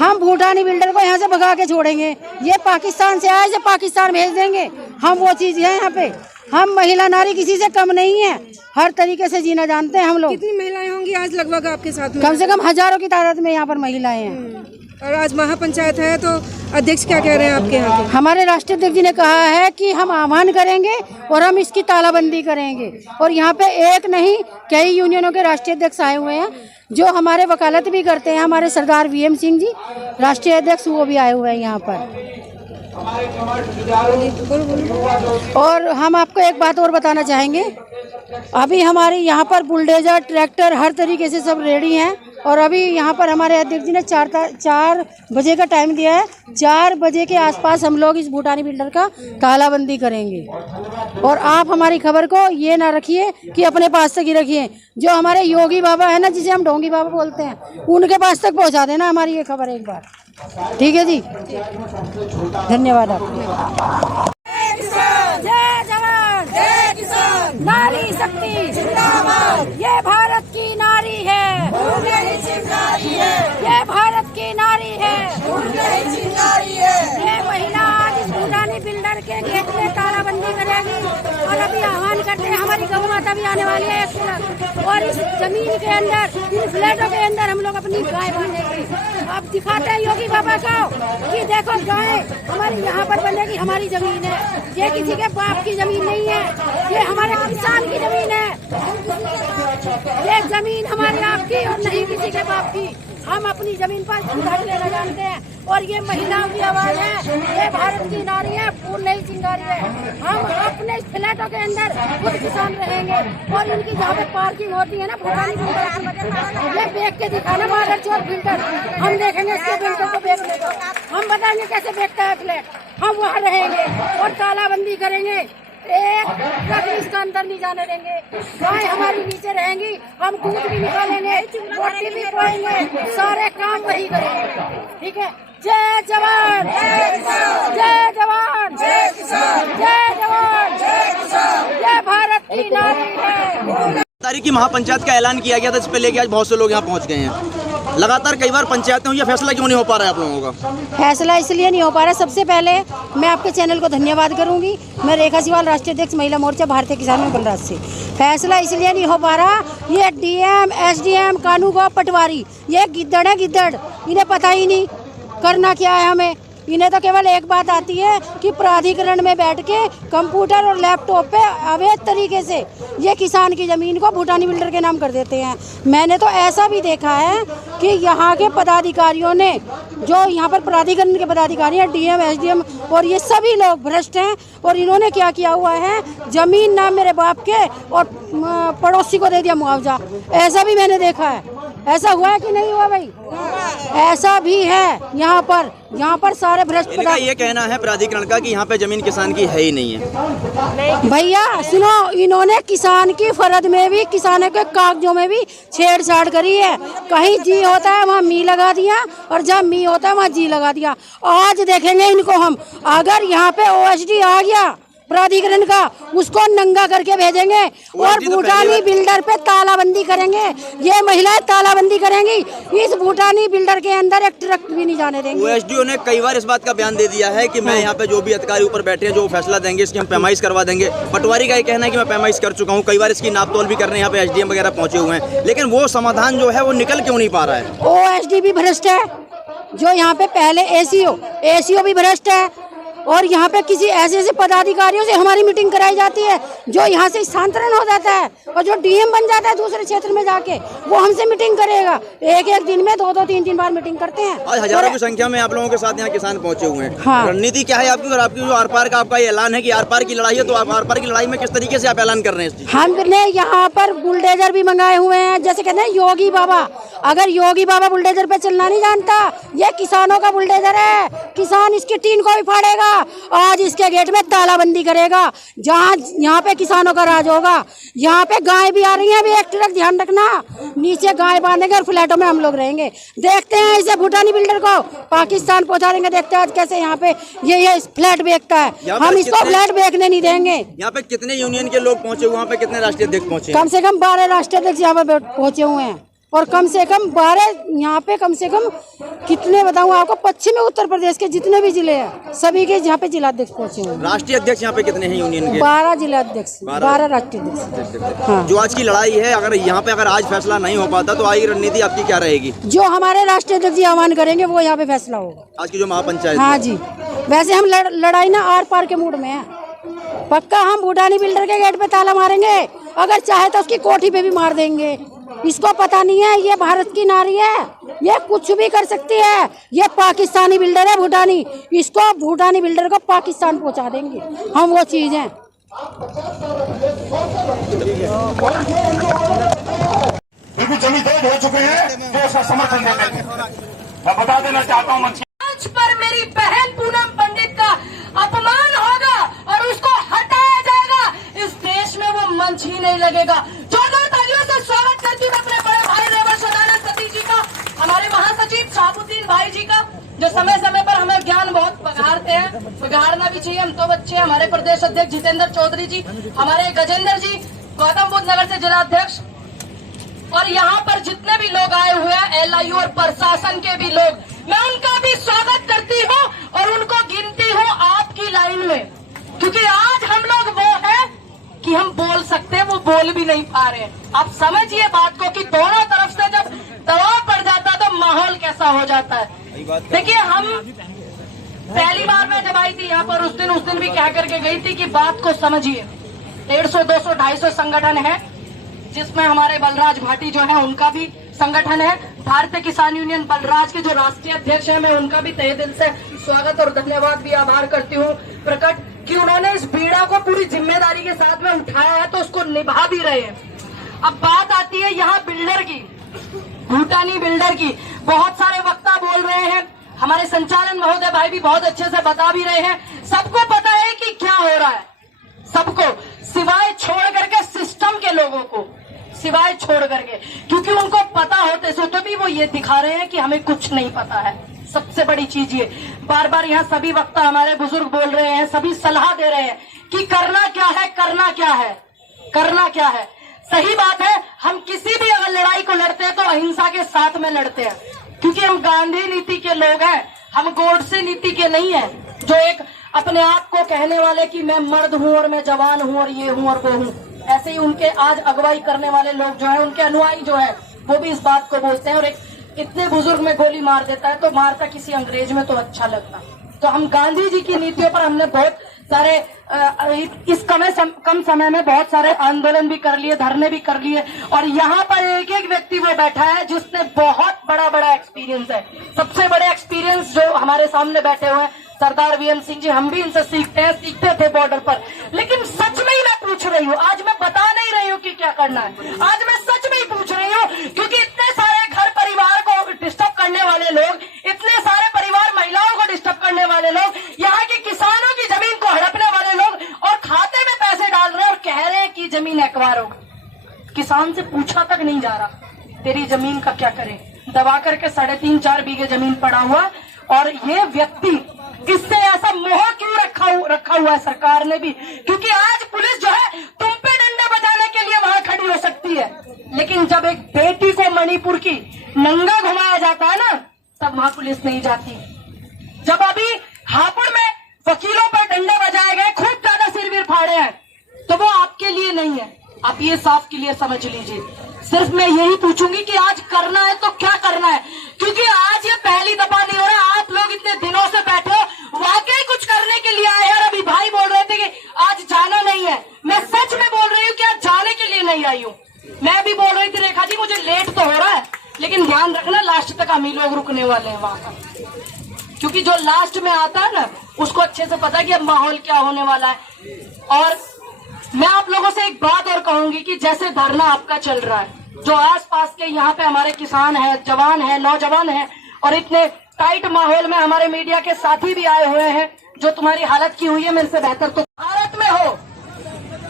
हम भूटानी बिल्डर को यहाँ से भगा के छोड़ेंगे। ये पाकिस्तान से आए, इसे पाकिस्तान भेज देंगे। हम वो चीज है यहाँ पे। हम महिला नारी किसी से कम नहीं है, हर तरीके से जीना जानते हैं हम लोग। कितनी महिलाएं होंगी आज लगभग आपके साथ में? कम से कम हजारों की तादाद में यहाँ पर महिलाएं हैं। और आज महापंचायत है, तो अध्यक्ष क्या कह रहे हैं आपके यहाँ के? हमारे राष्ट्रीय अध्यक्ष जी ने कहा है कि हम आह्वान करेंगे और हम इसकी तालाबंदी करेंगे। और यहाँ पे एक नहीं, कई यूनियनों के राष्ट्रीय अध्यक्ष आए हुए हैं जो हमारे वकालत भी करते हैं। हमारे सरदार VM सिंह जी राष्ट्रीय अध्यक्ष, वो भी आए हुए हैं यहाँ पर। और हम आपको एक बात और बताना चाहेंगे, अभी हमारे यहाँ पर बुलडोजर, ट्रैक्टर, हर तरीके से सब रेडी हैं। और अभी यहाँ पर हमारे अध्यक्ष जी ने 4 बजे का टाइम दिया है। 4 बजे के आसपास हम लोग इस भूटानी बिल्डर का तालाबंदी करेंगे। और आप हमारी खबर को ये ना रखिए कि अपने पास तक ही रखिए। जो हमारे योगी बाबा है ना, जिसे हम ढोंगी बाबा बोलते हैं, उनके पास तक पहुँचा देना हमारी ये खबर एक बार। ठीक है जी, धन्यवाद आपको। जय जवान, जय किसान, नारी शक्ति जिंदाबाद। ये भारत की नारी है, ये भारत की नारी है, ये महिला आज इस भूटानी बिल्डर के गेट में तालाबंदी करेगी। और अभी आह्वान करते हैं, हमारी गौ माता भी आने वाली है और इस जमीन के अंदर, इन फ्लैटों के अंदर हम लोग अपनी गाय बांधेंगे। अब दिखाते हैं योगी बाबा को कि देखो गाय हमारी यहाँ पर बनेगी, हमारी जमीन है। ये किसी के बाप की जमीन नहीं है, ये हमारे किसान की जमीन है। ये जमीन हमारी आपकी और नहीं किसी के बाप की। हम अपनी जमीन पर चिंगारी लेना जानते हैं। और ये महिलाओं की आवाज है, ये भारत की नारी है, फूल नहीं चिंगारी है। हम अपने फ्लैटों के अंदर खुद किसान रहेंगे। और इनकी जहाँ पे पार्किंग होती है ना, भूटानी बिल्डर, ये बेच के दिखाना बाहर चोर बिल्डर। हम देखेंगे इसके बिल्डर को बेचने को, हम बताएंगे कैसे बेचता है फ्लैट। हम वहाँ रहेंगे और तालाबंदी करेंगे। एक ट्रक इसका अंदर नहीं जाने देंगे। गाय हमारी नीचे रहेंगी, हम दूध भी निकालेंगे, रोटी भी पाएंगे, सारे काम वही करेंगे। ठीक है। जय जवान, जय किसान, जय जवान, जय किसान, जय जवान, जय किसान। जय भारत की नारी है। तारीख की महापंचायत का ऐलान किया गया था, इस पे लेके आज बहुत से लोग यहाँ पहुँच गए हैं। लगातार कई बार पंचायतें हुई, फैसला क्यों नहीं हो पा रहा है आप लोगों का? फैसला इसलिए नहीं हो पा रहा, सबसे पहले मैं आपके चैनल को धन्यवाद करूंगी। मैं रेखा सिवाल, राष्ट्रीय अध्यक्ष महिला मोर्चा भारतीय किसान यूनियन बलराज से। फैसला इसलिए नहीं हो पा रहा, ये DM SDM कानूगो पटवारी, ये गिद्दड़ है गिद्दड़। इन्हें पता ही नहीं करना क्या है हमें। इन्हें तो केवल एक बात आती है कि प्राधिकरण में बैठ के कंप्यूटर और लैपटॉप पे अवैध तरीके से ये किसान की ज़मीन को भूटानी बिल्डर के नाम कर देते हैं। मैंने तो ऐसा भी देखा है कि यहाँ के पदाधिकारियों ने, जो यहाँ पर प्राधिकरण के पदाधिकारी हैं, DM SDM, और ये सभी लोग भ्रष्ट हैं। और इन्होंने क्या किया हुआ है, ज़मीन नाम मेरे बाप के और पड़ोसी को दे दिया मुआवजा। ऐसा भी मैंने देखा है। ऐसा हुआ है कि नहीं हुआ भाई? ऐसा भी है यहाँ पर सारे भ्रष्ट इनका ये कहना है प्राधिकरण का कि यहाँ पे जमीन किसान की है ही नहीं है। भैया सुनो, इन्होंने किसान की फरद में भी, किसानों के कागजों में भी छेड़छाड़ करी है। कहीं जी होता है वहाँ मी लगा दिया, और जहाँ मी होता है वहाँ जी लगा दिया। आज देखेंगे इनको हम, अगर यहाँ पे OSD आ गया प्राधिकरण का, उसको नंगा करके भेजेंगे और भूटानी बिल्डर पे तालाबंदी करेंगे। ये महिलाएं तालाबंदी करेंगी, इस भूटानी बिल्डर के अंदर एक ट्रक भी नहीं जाने देंगे। OSDO ने कई बार इस बात का बयान दे दिया है कि मैं यहाँ पे जो भी अधिकारी ऊपर बैठे हैं जो फैसला देंगे इसकी हम पैमाइश करवा देंगे। पटवारी का ये कहना है कि मैं पैमाइश कर चुका हूँ, कई बार इसकी नापतोल भी करने यहाँ पे SDM वगैरह पहुंचे हुए हैं, लेकिन वो समाधान जो है वो निकल क्यों नहीं पा रहा है। OSD भी भ्रष्ट है, जो यहाँ पे पहले ACO भी भ्रष्ट है, और यहाँ पे किसी ऐसे पदाधिकारियों से हमारी मीटिंग कराई जाती है जो यहाँ से स्थानांतरण हो जाता है, और जो DM बन जाता है दूसरे क्षेत्र में जाके, वो हमसे मीटिंग करेगा। एक दिन में 2-2, 3-3 बार मीटिंग करते हैं। आज हजारों की संख्या में आप लोगों के साथ यहाँ किसान पहुंचे हुए हैं। हाँ। रणनीति क्या है आपकी, और आपकी जो आर पार का आपका ऐलान है कि आर पार की लड़ाई है, तो आप आर पार की लड़ाई में किस तरीके से आप ऐलान कर रहे हैं? हमने यहाँ पर बुलडोजर भी मंगाए हुए हैं, जैसे कहते हैं योगी बाबा। अगर योगी बाबा बुलडोजर पे चलना नहीं जानता, ये किसानों का बुलडोजर है। किसान इसकी टीन को भी फाड़ेगा, आज इसके गेट में तालाबंदी करेगा। जहाँ यहाँ पे किसानों का राज होगा। यहाँ पे गाय भी आ रही है, अभी एक ट्रक, ध्यान रखना, नीचे गाय बांधेंगे और फ्लैटों में हम लोग रहेंगे। देखते हैं इसे भूटानी बिल्डर को पाकिस्तान पहुँचा देंगे। देखते हैं आज कैसे यहाँ पे ये फ्लैट बेचता है, हम इसको फ्लैट बेचने नहीं देंगे। यहाँ पे कितने यूनियन के लोग पहुँचे हुए, वहाँ पे कितने राष्ट्रीय अध्यक्ष पहुँचे? कम से कम 12 राष्ट्रीय अध्यक्ष यहाँ पे पहुँचे हुए हैं, और कम से कम 12 यहाँ पे, कम से कम कितने बताऊँ आपको, पश्चिमी उत्तर प्रदेश के जितने भी जिले हैं सभी के यहाँ पे जिलाध्यक्ष पहुँचे हुए हैं। राष्ट्रीय अध्यक्ष यहाँ पे कितने हैं यूनियन के? 12 जिलाध्यक्ष, 12 राष्ट्रीय अध्यक्ष। हाँ। जो आज की लड़ाई है, अगर यहाँ पे आज फैसला नहीं हो पाता तो आगे रणनीति आपकी क्या रहेगी? जो हमारे राष्ट्रीय अध्यक्ष जी आह्वान करेंगे वो यहाँ पे फैसला होगा। आज की जो महापंचायत? हाँ जी, वैसे हम लड़ाई ना आर पार के मूड में है। पक्का हम भूटानी बिल्डर के गेट पे ताला मारेंगे, अगर चाहे तो उसकी कोठी पे भी मार देंगे। इसको पता नहीं है ये भारत की नारी है, ये कुछ भी कर सकती है। ये पाकिस्तानी बिल्डर है भूटानी, इसको भूटानी बिल्डर को पाकिस्तान पहुंचा देंगे हम, वो चीज है। बिल्कुल जमींदार हो चुके हैं जो उसका समर्थन देते थे। मैं बता देना चाहता हूँ, मंच पर मेरी बहन पूनम पंडित का अपमान होगा और उसको हटाया जाएगा। इस देश में वो मंच ही नहीं लगेगा। जोरदार तालियों से स्वागत करती हूँ अपने बड़े भाई रेवत सदानंद सतीश जी का, हमारे महासचिव शहाबुद्दीन भाई जी का, जो समय समय पर हमें ज्ञान बहुत बघाड़ते हैं। बघाड़ना भी चाहिए, हम तो बच्चे। हमारे प्रदेश अध्यक्ष जितेंद्र चौधरी जी, हमारे गजेंद्र जी, गौतम बुद्ध नगर से जिलाध्यक्ष, और यहाँ पर जितने भी लोग आए हुए हैं, LIU और प्रशासन के भी लोग, मैं उनका भी स्वागत करती हूँ और उनको गिनती हूँ आपकी लाइन में, क्योंकि आज हम लोग वो है कि हम बोल सकते हैं, वो बोल भी नहीं पा रहे। आप समझिए बात को कि दोनों तरफ से जब दबाव पड़ जाता है तो माहौल कैसा हो जाता है। देखिए, हम पहली बार मैं जब आई थी यहाँ पर, उस दिन भी कह करके गई थी कि बात को समझिए। 150, 200, 250 संगठन है, जिसमें हमारे बलराज भाटी जो है उनका भी संगठन है। भारतीय किसान यूनियन बलराज के जो राष्ट्रीय अध्यक्ष हैं, मैं उनका भी तहे दिल से स्वागत और धन्यवाद भी आभार करती हूँ प्रकट, कि उन्होंने इस बीड़ा को पूरी जिम्मेदारी के साथ में उठाया है, तो उसको निभा भी रहे हैं। अब बात आती है यहाँ बिल्डर की, भूटानी बिल्डर की। बहुत सारे वक्ता बोल रहे हैं, हमारे संचालन महोदय भाई भी बहुत अच्छे से बता भी रहे हैं। सबको पता है कि क्या हो रहा है, सबको, सिवाय छोड़ करके सिस्टम के लोगों को, सिवाय छोड़ करके, क्योंकि उनको पता होते सो तो भी वो ये दिखा रहे हैं कि हमें कुछ नहीं पता है। सबसे बड़ी चीज ये, बार बार यहाँ सभी वक्ता हमारे बुजुर्ग बोल रहे हैं, सभी सलाह दे रहे हैं कि करना क्या है, करना क्या है, करना क्या है। सही बात है, हम किसी भी अगर लड़ाई को लड़ते हैं तो अहिंसा के साथ में लड़ते हैं, क्योंकि हम गांधी नीति के लोग हैं, हम गोडसे नीति के नहीं है, जो एक अपने आप को कहने वाले कि मैं मर्द हूँ और मैं जवान हूँ और ये हूँ और वो हूँ। ऐसे ही उनके आज अगुवाई करने वाले लोग जो है, उनके अनुयायी जो है, वो भी इस बात को बोलते हैं। और एक इतने बुजुर्ग में गोली मार देता है तो मारता किसी अंग्रेज में तो अच्छा लगता। तो हम गांधी जी की नीतियों पर हमने बहुत सारे इस कम समय में बहुत सारे आंदोलन भी कर लिए, धरने भी कर लिए, और यहाँ पर एक एक व्यक्ति वो बैठा है जिसने बहुत बड़ा एक्सपीरियंस है। सबसे बड़े एक्सपीरियंस जो हमारे सामने बैठे हुए हैं सरदार VM सिंह जी, हम भी इनसे सीखते हैं, सीखते थे बॉर्डर पर। लेकिन सच में ही मैं पूछ रही हूँ, आज मैं बता नहीं रही हूँ कि क्या करना है, आज मैं सच में ही पूछ रही हूँ, क्योंकि इतने सारे घर परिवार को डिस्टर्ब करने वाले ने अखबार होगा, किसान से पूछा तक नहीं जा रहा तेरी जमीन का क्या करें, दबा करके 3.5-4 बीघे जमीन पड़ा हुआ। और ये व्यक्ति इससे ऐसा मोह क्यों रखा हुआ है सरकार ने भी, क्योंकि आज पुलिस जो है तुम पे डंडा बजाने के लिए वहां खड़ी हो सकती है, लेकिन जब एक बेटी को मणिपुर की नंगा घुमाया जाता है ना, तब वहां पुलिस नहीं जाती। जब अभी हापुड़ में वकीलों पर डंडे बजाए गए, खूब ज्यादा सिरवीर फाड़े हैं, तो वो आपके लिए नहीं है, आप ये साफ क्लियर समझ लीजिए। सिर्फ मैं यही पूछूंगी कि आज करना है तो क्या करना है, क्योंकि आज ये पहली दफा नहीं हो रहा, आप लोग इतने दिनों से बैठे हो, वाकई कुछ करने के लिए आए हैं। और अभी भाई बोल रहे थे कि आज जाना नहीं है, मैं सच में बोल रही हूँ कि आज जाने के लिए नहीं आई हूँ। मैं भी बोल रही थी रेखा जी मुझे लेट तो हो रहा है, लेकिन ध्यान रखना लास्ट तक हम ही लोग रुकने वाले हैं वहां पर, क्योंकि जो लास्ट में आता है ना उसको अच्छे से पता है कि अब माहौल क्या होने वाला है। और मैं आप लोगों से एक बात और कहूंगी कि जैसे धरना आपका चल रहा है, जो आसपास के यहाँ पे हमारे किसान हैं, जवान हैं, नौजवान हैं, और इतने टाइट माहौल में हमारे मीडिया के साथी भी आए हुए हैं, जो तुम्हारी हालत की हुई है मेरे से बेहतर तो भारत में हो,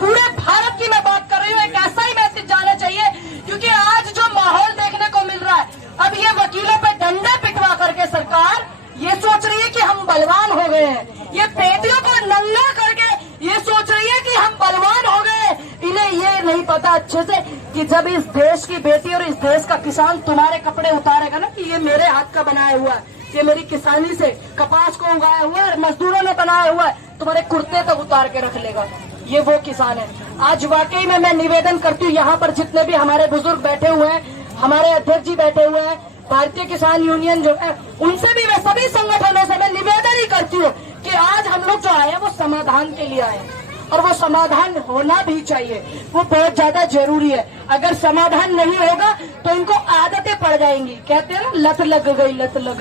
पूरे भारत की मैं बात कर रही हूँ। एक ऐसा ही मैसेज जाना चाहिए, क्योंकि आज जो माहौल देखने को मिल रहा है, अब ये वकीलों पे डंडे पिटवा करके सरकार ये सोच रही है कि हम बलवान हो गए हैं, ये बेटियों को नंगा करके ये सोच रही है कि हम बलवान हो गए। इन्हें ये नहीं पता अच्छे से कि जब इस देश की बेटी और इस देश का किसान तुम्हारे कपड़े उतारेगा ना, कि ये मेरे हाथ का बनाया हुआ है, ये मेरी किसानी से कपास को उगाया हुआ है, मजदूरों ने बनाया हुआ है, तुम्हारे कुर्ते तक उतार के रख लेगा, ये वो किसान है। आज वाकई में मैं निवेदन करती हूँ, यहाँ पर जितने भी हमारे बुजुर्ग बैठे हुए हैं, हमारे अध्यक्ष जी बैठे हुए हैं, भारतीय किसान यूनियन जो है, उनसे भी मैं सभी संगठनों से मैं निवेदन ही करती हूँ कि आज हम लोग जो आए हैं वो समाधान के लिए आए हैं, और वो समाधान होना भी चाहिए, वो बहुत ज्यादा जरूरी है। अगर समाधान नहीं होगा तो इनको आदतें पड़ जाएंगी, कहते हैं ना लत लग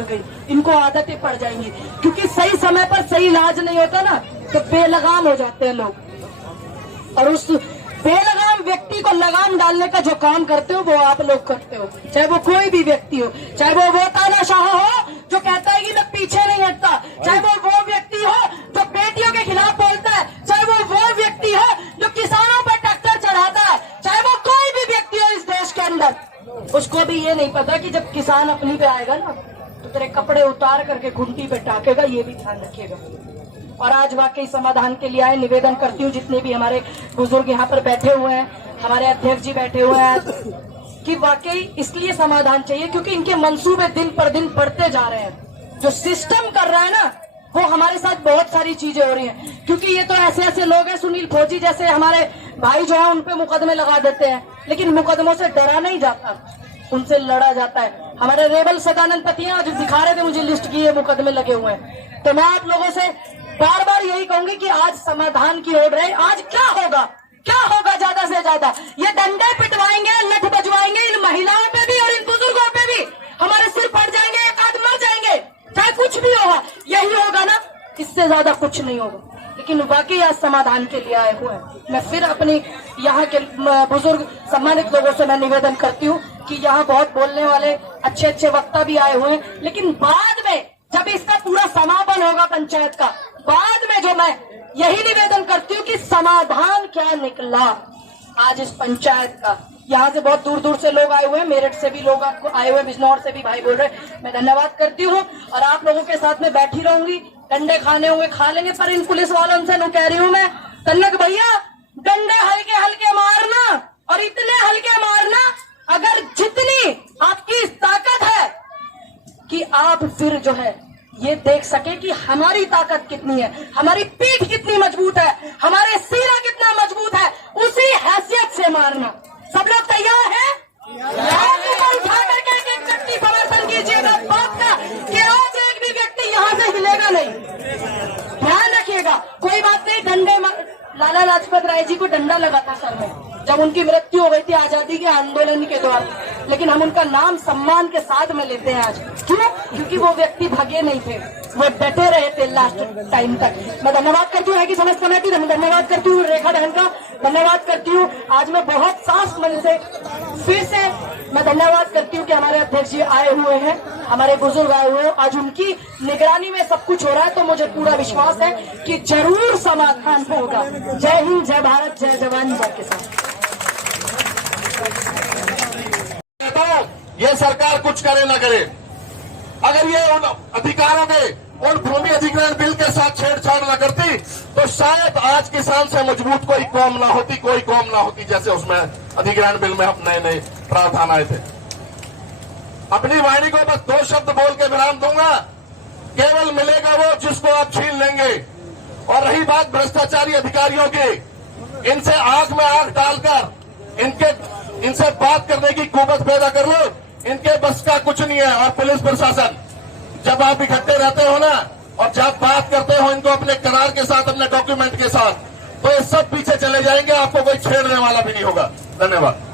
गई, इनको आदतें पड़ जाएंगी, क्योंकि सही समय पर सही इलाज नहीं होता ना, तो बेलगाम हो जाते हैं लोग। और उस बेलगाम व्यक्ति को लगाम डालने का जो काम करते हो वो आप लोग करते हो, चाहे वो कोई भी व्यक्ति हो, चाहे वो तानाशाह हो जो कहता है कि मैं पीछे नहीं हटता, चाहे वो व्यक्ति हो जो बेटियों के खिलाफ बोलता है, चाहे वो व्यक्ति हो जो किसानों पर ट्रैक्टर चढ़ाता है, चाहे वो कोई भी व्यक्ति हो इस देश के अंदर, उसको भी ये नहीं पता कि जब किसान अपनी पे आएगा ना तो तेरे कपड़े उतार करके घुंटी पे टाकेगा, ये भी ध्यान रखिएगा। और आज वाकई समाधान के लिए आए, निवेदन करती हूँ जितने भी हमारे बुजुर्ग यहाँ पर बैठे हुए हैं, हमारे अध्यक्ष जी बैठे हुए हैं, कि वाकई इसलिए समाधान चाहिए क्योंकि इनके मंसूबे दिन पर दिन बढ़ते जा रहे हैं। जो सिस्टम कर रहा है ना वो हमारे साथ बहुत सारी चीजें हो रही हैं, क्योंकि ये तो ऐसे लोग हैं, सुनील फौजी जैसे हमारे भाई जो है उन पे मुकदमे लगा देते हैं, लेकिन मुकदमों से डरा नहीं जाता, उनसे लड़ा जाता है। हमारे रेबल सदानंद पतिया जो दिखा रहे थे मुझे लिस्ट की, ये मुकदमे लगे हुए हैं। तो मैं आप लोगों से बार बार यही कहूंगी कि आज समाधान की ओर रहे। आज क्या होगा ज्यादा से ज्यादा ये डंडे पिटवाएंगे, लठ बजवाएंगे, इन महिलाओं पे भी और इन बुजुर्गों पे भी हमारे सिर पड़ जाएंगे, एक आध मर जाएंगे, चाहे कुछ भी होगा, यही होगा ना, इससे ज्यादा कुछ नहीं होगा। लेकिन वाकई आज समाधान के लिए आए हुए हैं। मैं फिर अपनी यहाँ के बुजुर्ग सम्मानित लोगों से मैं निवेदन करती हूँ कि यहाँ बहुत बोलने वाले अच्छे वक्ता भी आए हुए हैं, लेकिन बाद में जब इसका पूरा समापन होगा पंचायत का, बाद में जो मैं यही निवेदन करती हूँ कि समाधान क्या निकला आज इस पंचायत का। यहाँ से बहुत दूर से लोग आए हुए हैं, मेरठ से भी लोग आए हुए, बिजनौर से भी भाई बोल रहे हैं, मैं धन्यवाद करती हूँ। और आप लोगों के साथ में बैठी रहूंगी, डंडे खाने होंगे खा लेंगे, पर इन पुलिस वालों से कह रही हूँ मैं, तन्नक भैया डंडे हल्के मारना, और इतने हल्के मारना अगर जितनी आपकी ताकत है कि आप फिर जो है ये देख सके कि हमारी ताकत कितनी है, हमारी पीठ कितनी मजबूत है, हमारे सीना कितना मजबूत है, उसी हैसियत से मारना। सब लोग तैयार हैं? उठा करके एक व्यक्ति समर्थन कीजिएगा बात का कि आज एक भी व्यक्ति यहाँ से हिलेगा नहीं, ध्यान रखिएगा। कोई बात नहीं, डंडे लाला लाजपत राय जी को डंडा लगा था सर में जब उनकी मृत्यु हो गई थी आजादी के आंदोलन के दौरान, लेकिन हम उनका नाम सम्मान के साथ में लेते हैं आज। क्यों? क्योंकि वो व्यक्ति भगे नहीं थे, वो डटे रहे थे लास्ट टाइम तक। मैं धन्यवाद करती हूँ कि समस्त कमेटी, धन्यवाद करती हूँ रेखा बहन का, धन्यवाद करती हूँ। आज मैं बहुत साफ मन से फिर से मैं धन्यवाद करती हूँ कि हमारे अध्यक्ष जी आए हुए हैं, हमारे बुजुर्ग आए हुए हैं, आज उनकी निगरानी में सब कुछ हो रहा है, तो मुझे पूरा विश्वास है कि जरूर समाधान होगा। जय हिंद, जय भारत, जय जवान, जय किसान। कुछ करे ना करे, अगर ये उन अधिकारों के उन भूमि अधिग्रहण बिल के साथ छेड़छाड़ न करती तो शायद आज किसान से मजबूत कोई कौम ना होती जैसे उसमें अधिग्रहण बिल में हम नए नए प्रावधान आए थे। अपनी वाणी को बस 2 शब्द बोल के विराम दूंगा, केवल मिलेगा वो जिसको आप छीन लेंगे। और रही बात भ्रष्टाचारी अधिकारियों की, इनसे आंख में आंख डालकर इनसे बात करने की कुवत पैदा कर लो, इनके बस का कुछ नहीं है। और पुलिस प्रशासन, जब आप इकट्ठे रहते हो ना और जब बात करते हो इनको अपने करार के साथ, अपने डॉक्यूमेंट के साथ, तो ये सब पीछे चले जाएंगे, आपको कोई छेड़ने वाला भी नहीं होगा। धन्यवाद।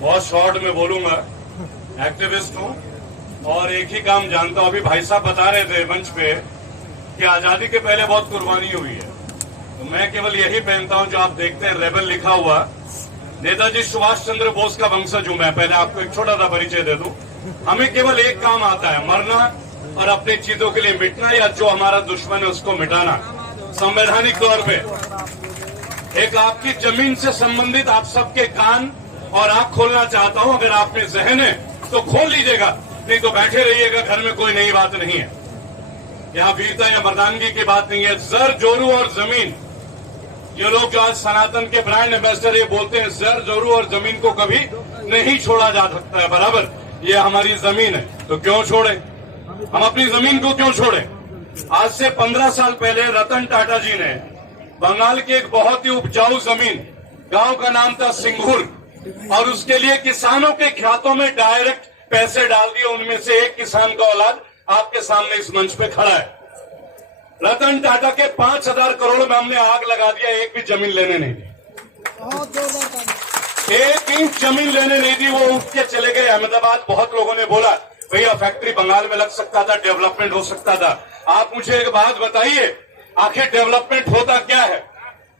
बहुत शॉर्ट में बोलूंगा, एक्टिविस्ट हूं और एक ही काम जानता हूं। अभी भाई साहब बता रहे थे मंच पे कि आजादी के पहले बहुत कुर्बानी हुई है, तो मैं केवल यही पहनता हूं जो आप देखते हैं रेबल लिखा हुआ। नेताजी सुभाष चंद्र बोस का वंशज हूं मैं। पहले आपको एक छोटा सा परिचय दे दूं। हमें केवल एक काम आता है, मरना और अपनी चीजों के लिए मिटना, या जो हमारा दुश्मन है उसको मिटाना। संवैधानिक तौर पे एक आपकी जमीन से संबंधित आप सबके कान और आंख खोलना चाहता हूं। अगर आप में जहन है तो खोल लीजिएगा, नहीं तो बैठे रहिएगा, घर में कोई नई बात नहीं है। यहाँ वीरता या मर्दानगी की बात नहीं है। जर, जोरू और जमीन, ये लोग जो आज सनातन के ब्रांड एम्बेसडर ये बोलते हैं, जर, जोरू और जमीन को कभी नहीं छोड़ा जा सकता है, बराबर। ये हमारी जमीन है तो क्यों छोड़े, हम अपनी जमीन को क्यों छोड़े। आज से 15 साल पहले रतन टाटा जी ने बंगाल की एक बहुत ही उपजाऊ जमीन, गांव का नाम था सिंघुर, और उसके लिए किसानों के खातों में डायरेक्ट पैसे डाल दिए। उनमें से एक किसान का औलाद आपके सामने इस मंच पे खड़ा है। रतन टाटा के 5,000 करोड़ में हमने आग लगा दिया, एक भी जमीन लेने नहीं दी, 1 इंच जमीन लेने नहीं दी। वो उठ के चले गए अहमदाबाद। बहुत लोगों ने बोला भैया फैक्ट्री बंगाल में लग सकता था, डेवलपमेंट हो सकता था। आप मुझे एक बात बताइए, आखिर डेवलपमेंट होता क्या है?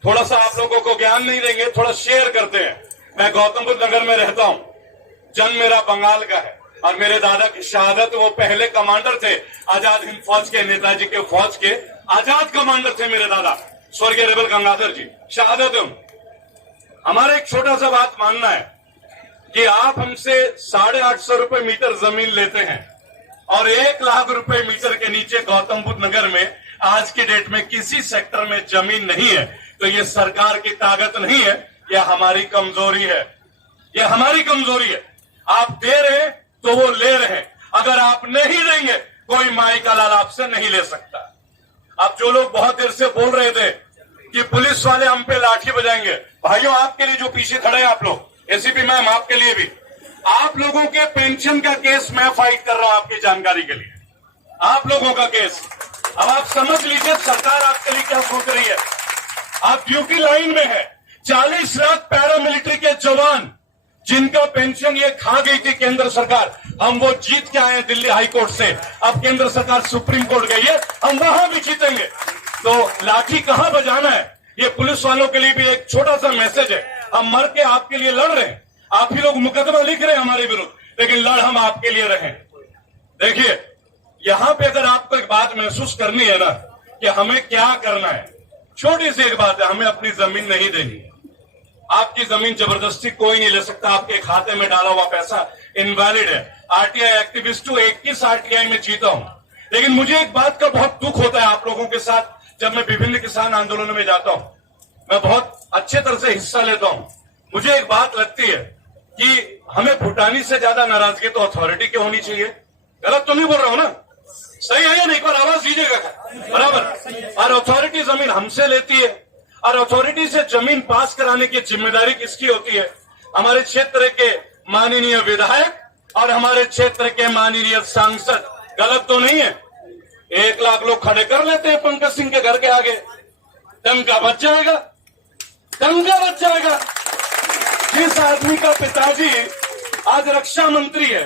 थोड़ा सा आप लोगों को ज्ञान नहीं देंगे, थोड़ा शेयर करते हैं। मैं गौतम बुद्ध नगर में रहता हूं, जन्म मेरा बंगाल का है, और मेरे दादा की शहादत, वो पहले कमांडर थे आजाद हिंद फौज के, नेताजी के फौज के आजाद कमांडर थे मेरे दादा, स्वर्गीय रेबल गंगाधर जी, शहादत है। हमारा एक छोटा सा बात मानना है कि आप हमसे 850 रुपए मीटर जमीन लेते हैं और 1 लाख रुपए मीटर के नीचे गौतम बुद्ध नगर में आज की डेट में किसी सेक्टर में जमीन नहीं है, तो ये सरकार की ताकत नहीं है, यह हमारी कमजोरी है। यह हमारी कमजोरी है। आप दे रहे हैं तो वो ले रहे हैं, अगर आप नहीं देंगे कोई माई का लाल आपसे नहीं ले सकता। अब जो लोग बहुत देर से बोल रहे थे कि पुलिस वाले हम पे लाठी बजाएंगे, भाइयों आपके लिए जो पीछे खड़े हैं आप लोग, एसीपी मैम आपके लिए भी, आप लोगों के पेंशन का केस मैं फाइट कर रहा हूं आपकी जानकारी के लिए, आप लोगों का केस। अब आप समझ लीजिए सरकार आपके लिए क्या सोच रही है। आप ड्यूटी लाइन में है, 40 लाख पैरामिलिट्री के जवान जिनका पेंशन ये खा गई थी केंद्र सरकार, हम वो जीत के आए हैं दिल्ली हाई कोर्ट से। अब केंद्र सरकार सुप्रीम कोर्ट गई है, हम वहां भी जीतेंगे। तो लाठी कहां बजाना है, ये पुलिस वालों के लिए भी एक छोटा सा मैसेज है। हम मर के आपके लिए लड़ रहे हैं, आप ही लोग मुकदमा लिख रहे हैं हमारे विरुद्ध, लेकिन लड़ हम आपके लिए रहे। देखिए यहां पे अगर आपको एक बात महसूस करनी है ना कि हमें क्या करना है, छोटी सी एक बात है, हमें अपनी जमीन नहीं देनी। आपकी जमीन जबरदस्ती कोई नहीं ले सकता, आपके खाते में डाला हुआ पैसा इनवैलिड है। आरटीआई एक्टिविस्ट हूं, 21 आरटीआई में जीता हूं, लेकिन मुझे एक बात का बहुत दुख होता है आप लोगों के साथ। जब मैं विभिन्न किसान आंदोलनों में जाता हूं, मैं बहुत अच्छे तरह से हिस्सा लेता हूं, मुझे एक बात लगती है कि हमें भूटानी से ज्यादा नाराजगी तो अथॉरिटी की होनी चाहिए। गलत तो नहीं बोल रहा हूं ना, सही है या नहीं? एक बार आवाज दीजिएगा बराबर। और अथॉरिटी जमीन हमसे लेती है, और अथॉरिटी से जमीन पास कराने की जिम्मेदारी किसकी होती है? हमारे क्षेत्र के माननीय विधायक और हमारे क्षेत्र के माननीय सांसद। गलत तो नहीं है? 1 लाख लोग खड़े कर लेते हैं पंकज सिंह के घर के आगे, टंका बच जाएगा, टंका बच जाएगा। जिस आदमी का पिताजी आज रक्षा मंत्री है,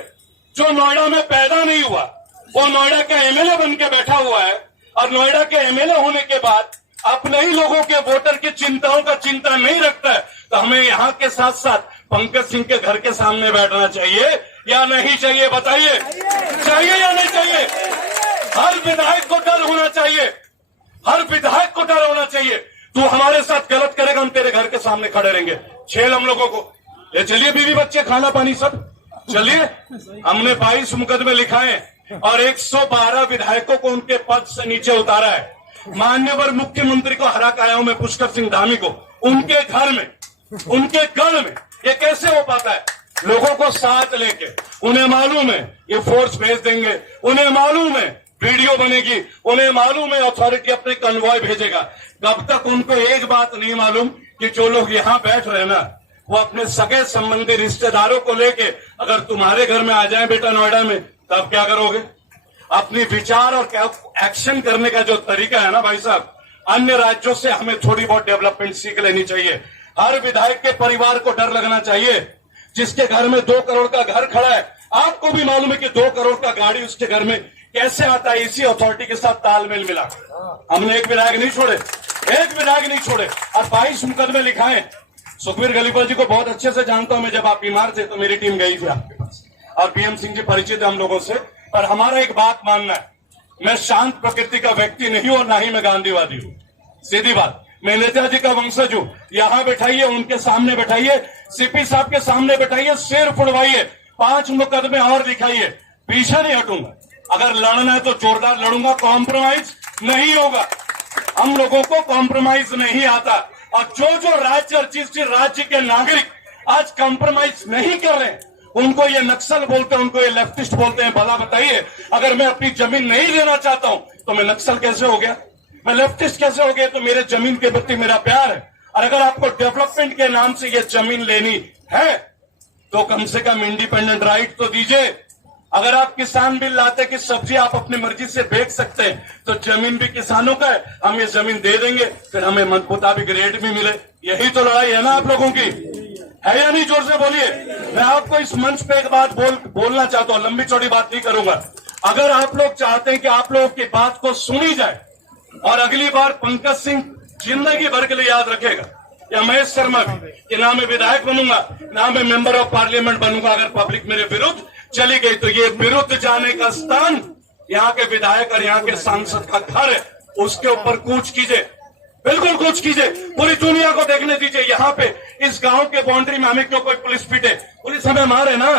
जो नोएडा में पैदा नहीं हुआ, वो नोएडा का एमएलए बन के बैठा हुआ है, और नोएडा के एमएलए होने के बाद अपने ही लोगों के वोटर की चिंताओं का चिंता नहीं रखता है, तो हमें यहाँ के साथ साथ पंकज सिंह के घर के सामने बैठना चाहिए या नहीं चाहिए? बताइए, चाहिए या नहीं चाहिए? हर विधायक को डर होना चाहिए, हर विधायक को डर होना चाहिए। तू हमारे साथ गलत करेगा, हम तेरे घर के सामने खड़े रहेंगे। छेल हम लोगों को, ये चलिए बीवी बच्चे खाना पानी सब चलिए। हमने 22 मुकदमे लिखाए और 112 विधायकों को उनके पद से नीचे उतारा है। मान्यवर मुख्यमंत्री को हरा के आया हूं मैं, पुष्कर सिंह धामी को, उनके घर में, उनके गढ़ में। ये कैसे हो पाता है? लोगों को साथ लेके, उन्हें मालूम है ये फोर्स भेज देंगे, उन्हें मालूम है वीडियो बनेगी, उन्हें मालूम है अथॉरिटी अपने कन्वॉय भेजेगा। तब तक उनको एक बात नहीं मालूम कि जो लोग यहां बैठ रहे ना, वो अपने सगे संबंधी रिश्तेदारों को लेके अगर तुम्हारे घर में आ जाए बेटा नोएडा में, तब क्या करोगे? अपनी विचार और एक्शन करने का जो तरीका है ना भाई साहब, अन्य राज्यों से हमें थोड़ी बहुत डेवलपमेंट सीख लेनी चाहिए। हर विधायक के परिवार को डर लगना चाहिए। जिसके घर में 2 करोड़ का घर खड़ा है, आपको भी मालूम है कि 2 करोड़ का गाड़ी उसके घर में कैसे आता है? इसी अथॉरिटी के साथ तालमेल मिला। हमने एक विधायक नहीं छोड़े, एक विधायक नहीं छोड़े और 22 मुकदमे लिखाए। सुखबीर गलीपर जी को बहुत अच्छे से जानता हूं मैं। जब आप बीमार थे तो मेरी टीम गई थी आपके पास और बीएम सिंह जी परिचित है हम लोगों से। पर हमारा एक बात मानना है, मैं शांत प्रकृति का व्यक्ति नहीं हूं और ना ही मैं गांधीवादी हूं। सीधी बात, मैं नेताजी का वंशज हूं। यहां बैठाइए, उनके सामने बैठाइए, सीपी साहब के सामने बैठाइए, सिर फुड़वाइए, 5 मुकदमे और लिखाइए, पीछे नहीं हटूंगा। अगर लड़ना है तो जोरदार लड़ूंगा, कॉम्प्रोमाइज नहीं होगा। हम लोगों को कॉम्प्रोमाइज नहीं आता। और जो राज्य और जिस राज्य के नागरिक आज कॉम्प्रोमाइज नहीं कर रहे हैं, उनको ये नक्सल बोलते हैं, उनको ये लेफ्टिस्ट बोलते हैं। भला बताइए, अगर मैं अपनी जमीन नहीं लेना चाहता हूं तो मैं नक्सल कैसे हो गया? मैं लेफ्टिस्ट कैसे हो गया? तो मेरे जमीन के प्रति मेरा प्यार है। और अगर आपको डेवलपमेंट के नाम से ये जमीन लेनी है तो कम से कम इंडिपेंडेंट राइट तो दीजिए। अगर आप किसान बिल लाते कि सब्जी आप अपनी मर्जी से बेच सकते हैं, तो जमीन भी किसानों का है, हम ये जमीन दे देंगे, फिर हमें मन मुताबिक रेट भी मिले। यही तो लड़ाई है ना आप लोगों की, है या नहीं? जोर से बोलिए। मैं आपको इस मंच पे एक बात बोलना चाहता हूं, लंबी चौड़ी बात नहीं करूंगा। अगर आप लोग चाहते हैं कि आप लोगों की बात को सुनी जाए और अगली बार पंकज सिंह जिंदगी भर के लिए याद रखेगा, या महेश शर्मा भी, कि ना मैं विधायक बनूंगा ना मैं मेंबर ऑफ पार्लियामेंट बनूंगा। अगर पब्लिक मेरे विरुद्ध चली गई तो ये विरुद्ध जाने का स्थान यहाँ के विधायक और यहाँ के सांसद का घर है, उसके ऊपर कूच कीजिए, बिल्कुल कूच कीजिए। पूरी दुनिया को देखने दीजिए। यहाँ पे इस गांव के बाउंड्री में हमें क्यों कोई पुलिस पीटे? पुलिस हमें मारे ना,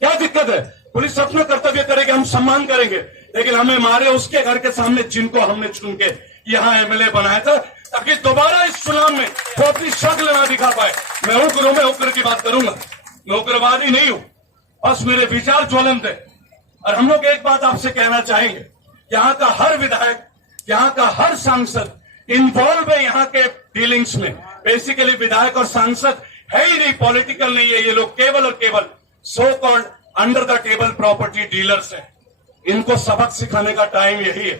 क्या दिक्कत है? पुलिस अपना कर्तव्य करेगी, हम सम्मान करेंगे। लेकिन हमें मारे उसके घर के सामने जिनको हमने चुन के यहाँ एमएलए बनाया था, ताकि दोबारा इस चुनाव में वो अपनी शक्ल ना दिखा पाए। मैं उग्र हूं, मैं उग्र की बात करूंगा, मैं उग्रवादी नहीं हूं, बस मेरे विचार ज्वलंत है। और हम लोग एक बात आपसे कहना चाहेंगे, यहाँ का हर विधायक, यहाँ का हर सांसद इन्वॉल्व है यहाँ के डीलिंग्स में। बेसिकली विधायक और सांसद है ही नहीं, पॉलिटिकल नहीं है। ये लोग केवल और केवल so called under the table property dealers हैं। इनको सबक सिखाने का टाइम यही है।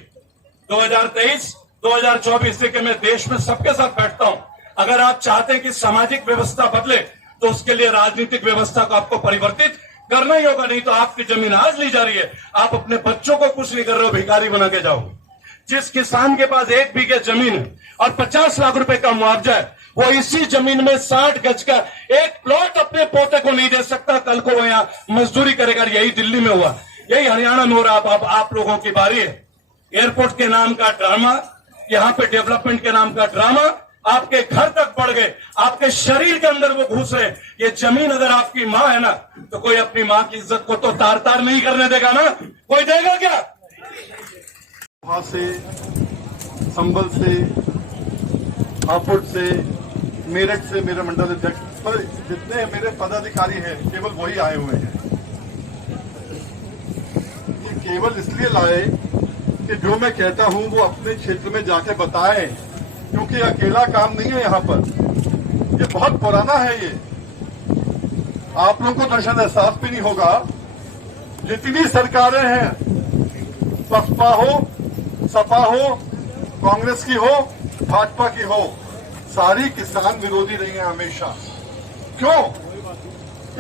2023-2024 से कि मैं देश में सबके साथ बैठता हूं। अगर आप चाहते हैं कि सामाजिक व्यवस्था बदले तो उसके लिए राजनीतिक व्यवस्था को आपको परिवर्तित करना ही होगा। नहीं तो आपकी जमीन आज ली जा रही है, आप अपने बच्चों को कुछ नहीं कर रहे हो, भिखारी बना के जाओगे। जिस किसान के पास 1 बीघे जमीन है और 50 लाख रुपए का मुआवजा है, वो इसी जमीन में 60 गज का एक प्लॉट अपने पोते को नहीं दे सकता। कल को वो यहाँ मजदूरी करेगा। यही दिल्ली में हुआ, यही हरियाणा में हो रहा। अब आप लोगों की बारी है। एयरपोर्ट के नाम का ड्रामा, यहाँ पे डेवलपमेंट के नाम का ड्रामा आपके घर तक बढ़ गए, आपके शरीर के अंदर वो घुस रहे। ये जमीन अगर आपकी माँ है ना, तो कोई अपनी माँ की इज्जत को तो तार तार नहीं करने देगा ना, कोई देगा क्या? वहां से, संभल से, हापुड़ से, मेरठ से मेरे मंडल अध्यक्ष पर जितने मेरे पदाधिकारी हैं केवल वही आए हुए हैं। ये केवल इसलिए लाए कि जो मैं कहता हूं वो अपने क्षेत्र में जाके बताएं, क्योंकि अकेला काम नहीं है यहाँ पर, ये बहुत पुराना है। ये आप लोगों को दर्शन एहसास भी नहीं होगा। जितनी सरकारें हैं, बसपा हो, सपा हो, कांग्रेस की हो, भाजपा की हो, सारी किसान विरोधी रही है हमेशा। क्यों?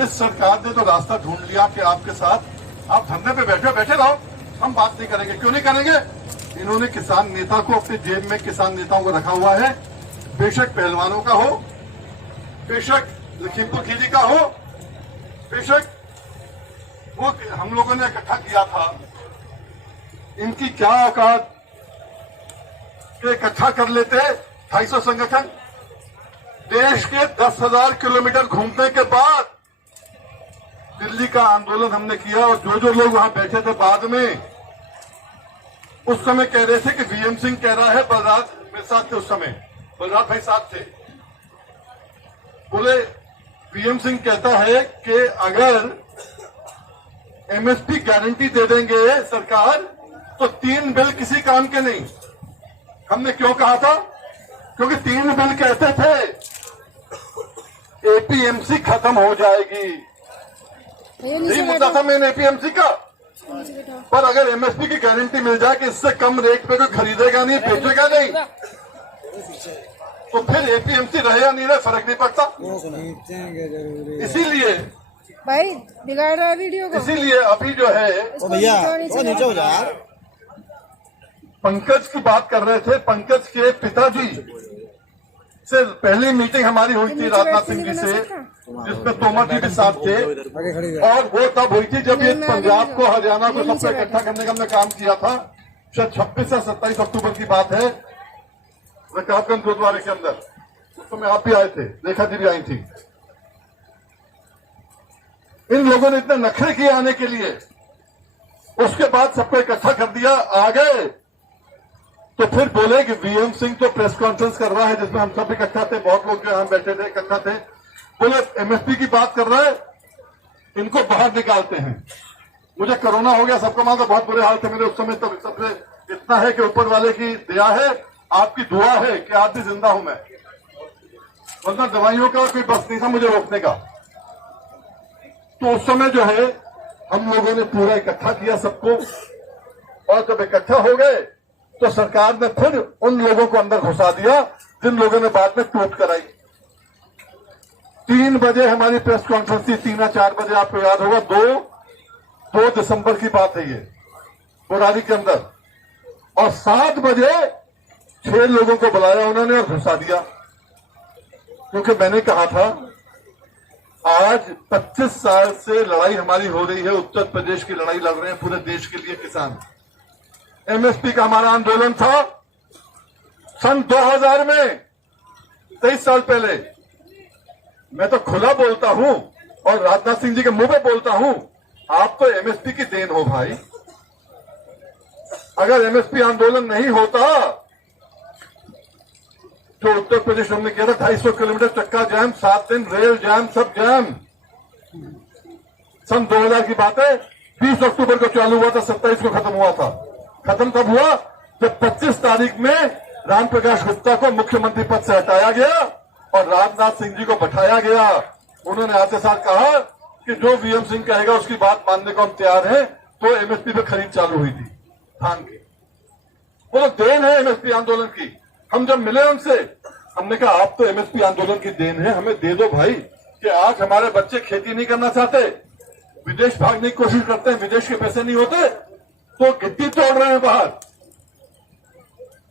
इस सरकार ने तो रास्ता ढूंढ लिया कि आपके साथ आप धरने पे बैठे रहो, हम बात नहीं करेंगे। क्यों नहीं करेंगे? इन्होंने किसान नेता को अपनी जेब में, किसान नेताओं को रखा हुआ है। बेशक पहलवानों का हो, बेशक लखीमपुर खीरी का हो, बेशक वो हम लोगों ने इकट्ठा किया था। इनकी क्या औकात इकट्ठा कर लेते 250 संगठन, देश के 10,000 किलोमीटर घूमने के बाद दिल्ली का आंदोलन हमने किया और जो लोग वहां बैठे थे बाद में उस समय कह रहे थे कि वीएम सिंह कह रहा है, बलराज मेरे साथ थे उस समय, बलराज भाई साथ थे, बोले वीएम सिंह कहता है कि अगर एमएसपी गारंटी दे देंगे सरकार तो 3 बिल किसी काम के नहीं। हमने क्यों कहा था? क्योंकि 3 बिल कहते थे एपीएमसी खत्म हो जाएगी, यही मुद्दा था मेन एपीएमसी का। पर अगर एमएसपी की गारंटी मिल जाए कि इससे कम रेट पे कोई खरीदेगा नहीं, बेचेगा नहीं, तो फिर एपीएमसी रहे या नहीं रहे फर्क नहीं पड़ता। इसीलिए भाई बिगाड़ रहा है वीडियो को। इसीलिए अभी जो है भैया नीचे हो जा। पंकज की बात कर रहे थे, पंकज के पिताजी से पहली मीटिंग हमारी हुई थी राजनाथ सिंह जी से, जिसमें तोमर जी भी साथ थे, और वो तब हुई थी जब ये पंजाब को हरियाणा को सबसे इकट्ठा करने का हमने काम किया था। शायद 26 या 27 अक्टूबर की बात है, रकाबगंज गुरुद्वारे के अंदर। उस समय आप भी आए थे, रेखा जी भी आई थी। इन लोगों ने इतने नखरे किए आने के लिए, उसके बाद सबको इकट्ठा कर दिया, आ गए तो फिर बोले कि वीएम सिंह तो प्रेस कॉन्फ्रेंस कर रहा है जिसमें हम सब इकट्ठा थे, बहुत लोग जो यहां बैठे थे इकट्ठा थे, बोले एमएसपी की बात कर रहा है, इनको बाहर निकालते हैं। मुझे कोरोना हो गया, सबको मालूम, बहुत बुरे हाल थे मेरे उस समय। तो सबसे इतना है कि ऊपर वाले की दया है, आपकी दुआ है कि आज भी जिंदा हूं मैं, वरना दवाइयों का कोई बस नहीं था मुझे रोकने का। तो उस समय जो है हम लोगों ने पूरा इकट्ठा किया सबको, और जब इकट्ठा हो गए तो सरकार ने फिर उन लोगों को अंदर घुसा दिया जिन लोगों ने बाद में टूट कराई। 3 बजे हमारी प्रेस कॉन्फ्रेंस थी, 3 या 4 बजे, आपको याद होगा, 2 दिसंबर की बात है ये, बुरारी के अंदर। और 7 बजे 6 लोगों को बुलाया उन्होंने और घुसा दिया, क्योंकि मैंने कहा था आज 25 साल से लड़ाई हमारी हो रही है, उत्तर प्रदेश की लड़ाई लड़ रहे हैं पूरे देश के लिए किसान। एमएसपी का हमारा आंदोलन था सन 2000 में, 23 साल पहले। मैं तो खुला बोलता हूं और राजनाथ सिंह जी के मुंह पे बोलता हूं, आप तो एमएसपी की देन हो भाई। अगर एमएसपी आंदोलन नहीं होता, जो उत्तर प्रदेश हमने किया था 250 किलोमीटर चक्का जाम, 7 दिन रेल जाम, सब जाम, सन 2000 की बात है। 20 अक्टूबर को चालू हुआ था, 27 को खत्म हुआ था। खत्म तब हुआ जब 25 तारीख में रामप्रकाश गुप्ता को मुख्यमंत्री पद से हटाया गया और राजनाथ सिंह जी को बैठाया गया। उन्होंने आते साथ कहा कि जो वीएम सिंह कहेगा उसकी बात मानने को हम तैयार हैं। तो एमएसपी पे खरीद चालू हुई थी धान की। वो तो देन है एमएसपी आंदोलन की। हम जब मिले उनसे, हमने कहा आप तो एमएसपी आंदोलन की देन है, हमें दे दो भाई, कि आज हमारे बच्चे खेती नहीं करना चाहते, विदेश भागने की कोशिश करते हैं, विदेश के पैसे नहीं होते तो गिट्टी तोड़ रहे हैं बाहर।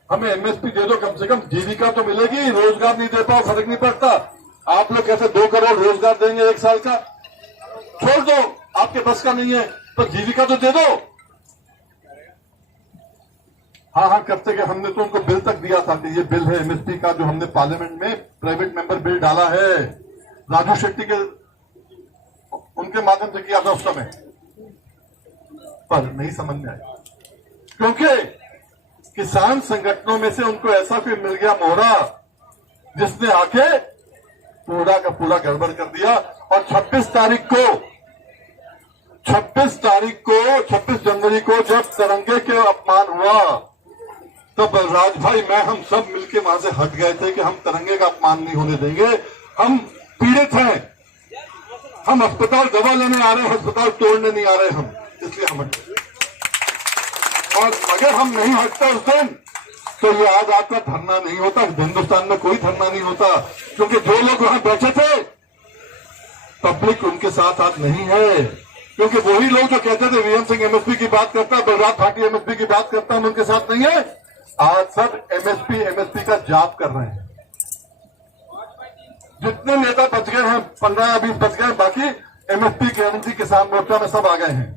हमें एमएसपी दे दो, कम से कम जीविका तो मिलेगी, रोजगार नहीं दे पाओ फर्क नहीं पड़ता। आप लोग कैसे 2 करोड़ रोजगार देंगे 1 साल का, छोड़ दो, आपके बस का नहीं है, तो जीविका तो दे दो। हाँ करते गए। हमने तो उनको बिल तक दिया था कि ये बिल है एमएसपी का, जो हमने पार्लियामेंट में प्राइवेट मेंबर बिल डाला है, राजू शेट्टी के उनके माध्यम से किया था उस समय, पर नहीं समझ में आया, क्योंकि किसान संगठनों में से उनको ऐसा कोई मिल गया मोहरा जिसने आके पूरा का पूरा गड़बड़ कर दिया। और 26 जनवरी को जब तिरंगे के अपमान हुआ, तब राज भाई मैं हम सब मिलके वहां से हट गए थे कि हम तिरंगे का अपमान नहीं होने देंगे। हम पीड़ित हैं, हम अस्पताल दवा लेने आ रहे हैं, अस्पताल तोड़ने नहीं आ रहे हम, इसलिए हम हट गए। और अगर हम नहीं हटते उस दिन तो ये आज आपका धरना नहीं होता, हिंदुस्तान में कोई धरना नहीं होता, क्योंकि जो लोग वहां बैठे थे पब्लिक उनके साथ आज नहीं है। क्योंकि वही लोग जो कहते थे वीएम सिंह एमएसपी की बात करता है, बलराज भाटी एमएसपी की बात करता है, हम उनके साथ नहीं है। आज सब एमएसपी का जाप कर रहे हैं। जितने नेता बच गए हैं, 15 या 20 बच गए, बाकी एमएसपी गारंटी किसान मोर्चा में सब आ गए हैं।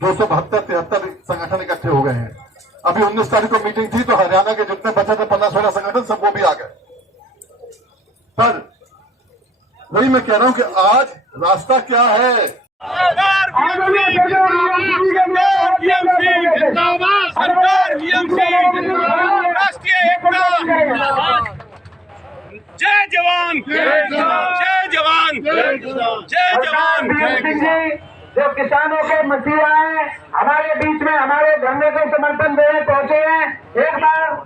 272-73 संगठन इकट्ठे हो गए हैं। अभी 19 तारीख को मीटिंग थी तो हरियाणा के जितने बचे थे 15-16 संगठन, सब वो भी आ गए। पर वही मैं कह रहा हूँ कि आज रास्ता क्या है। राष्ट्रीय एकता, जय जवान, जय जवान, जय जवान। जो किसानों के मसीहा हैं, हमारे बीच में हमारे धरने को समर्थन देने पहुंचे हैं। एक बार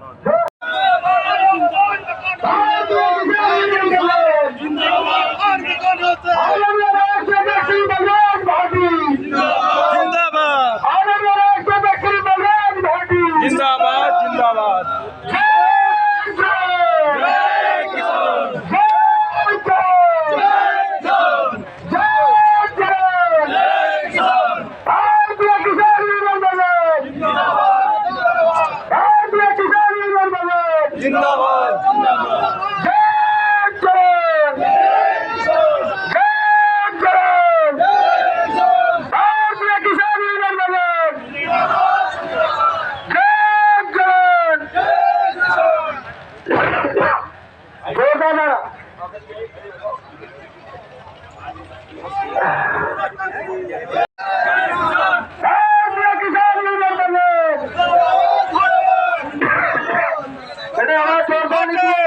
जिंदाबाद, जिंदाबाद।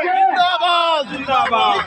जिंदाबाद, जिंदाबाद।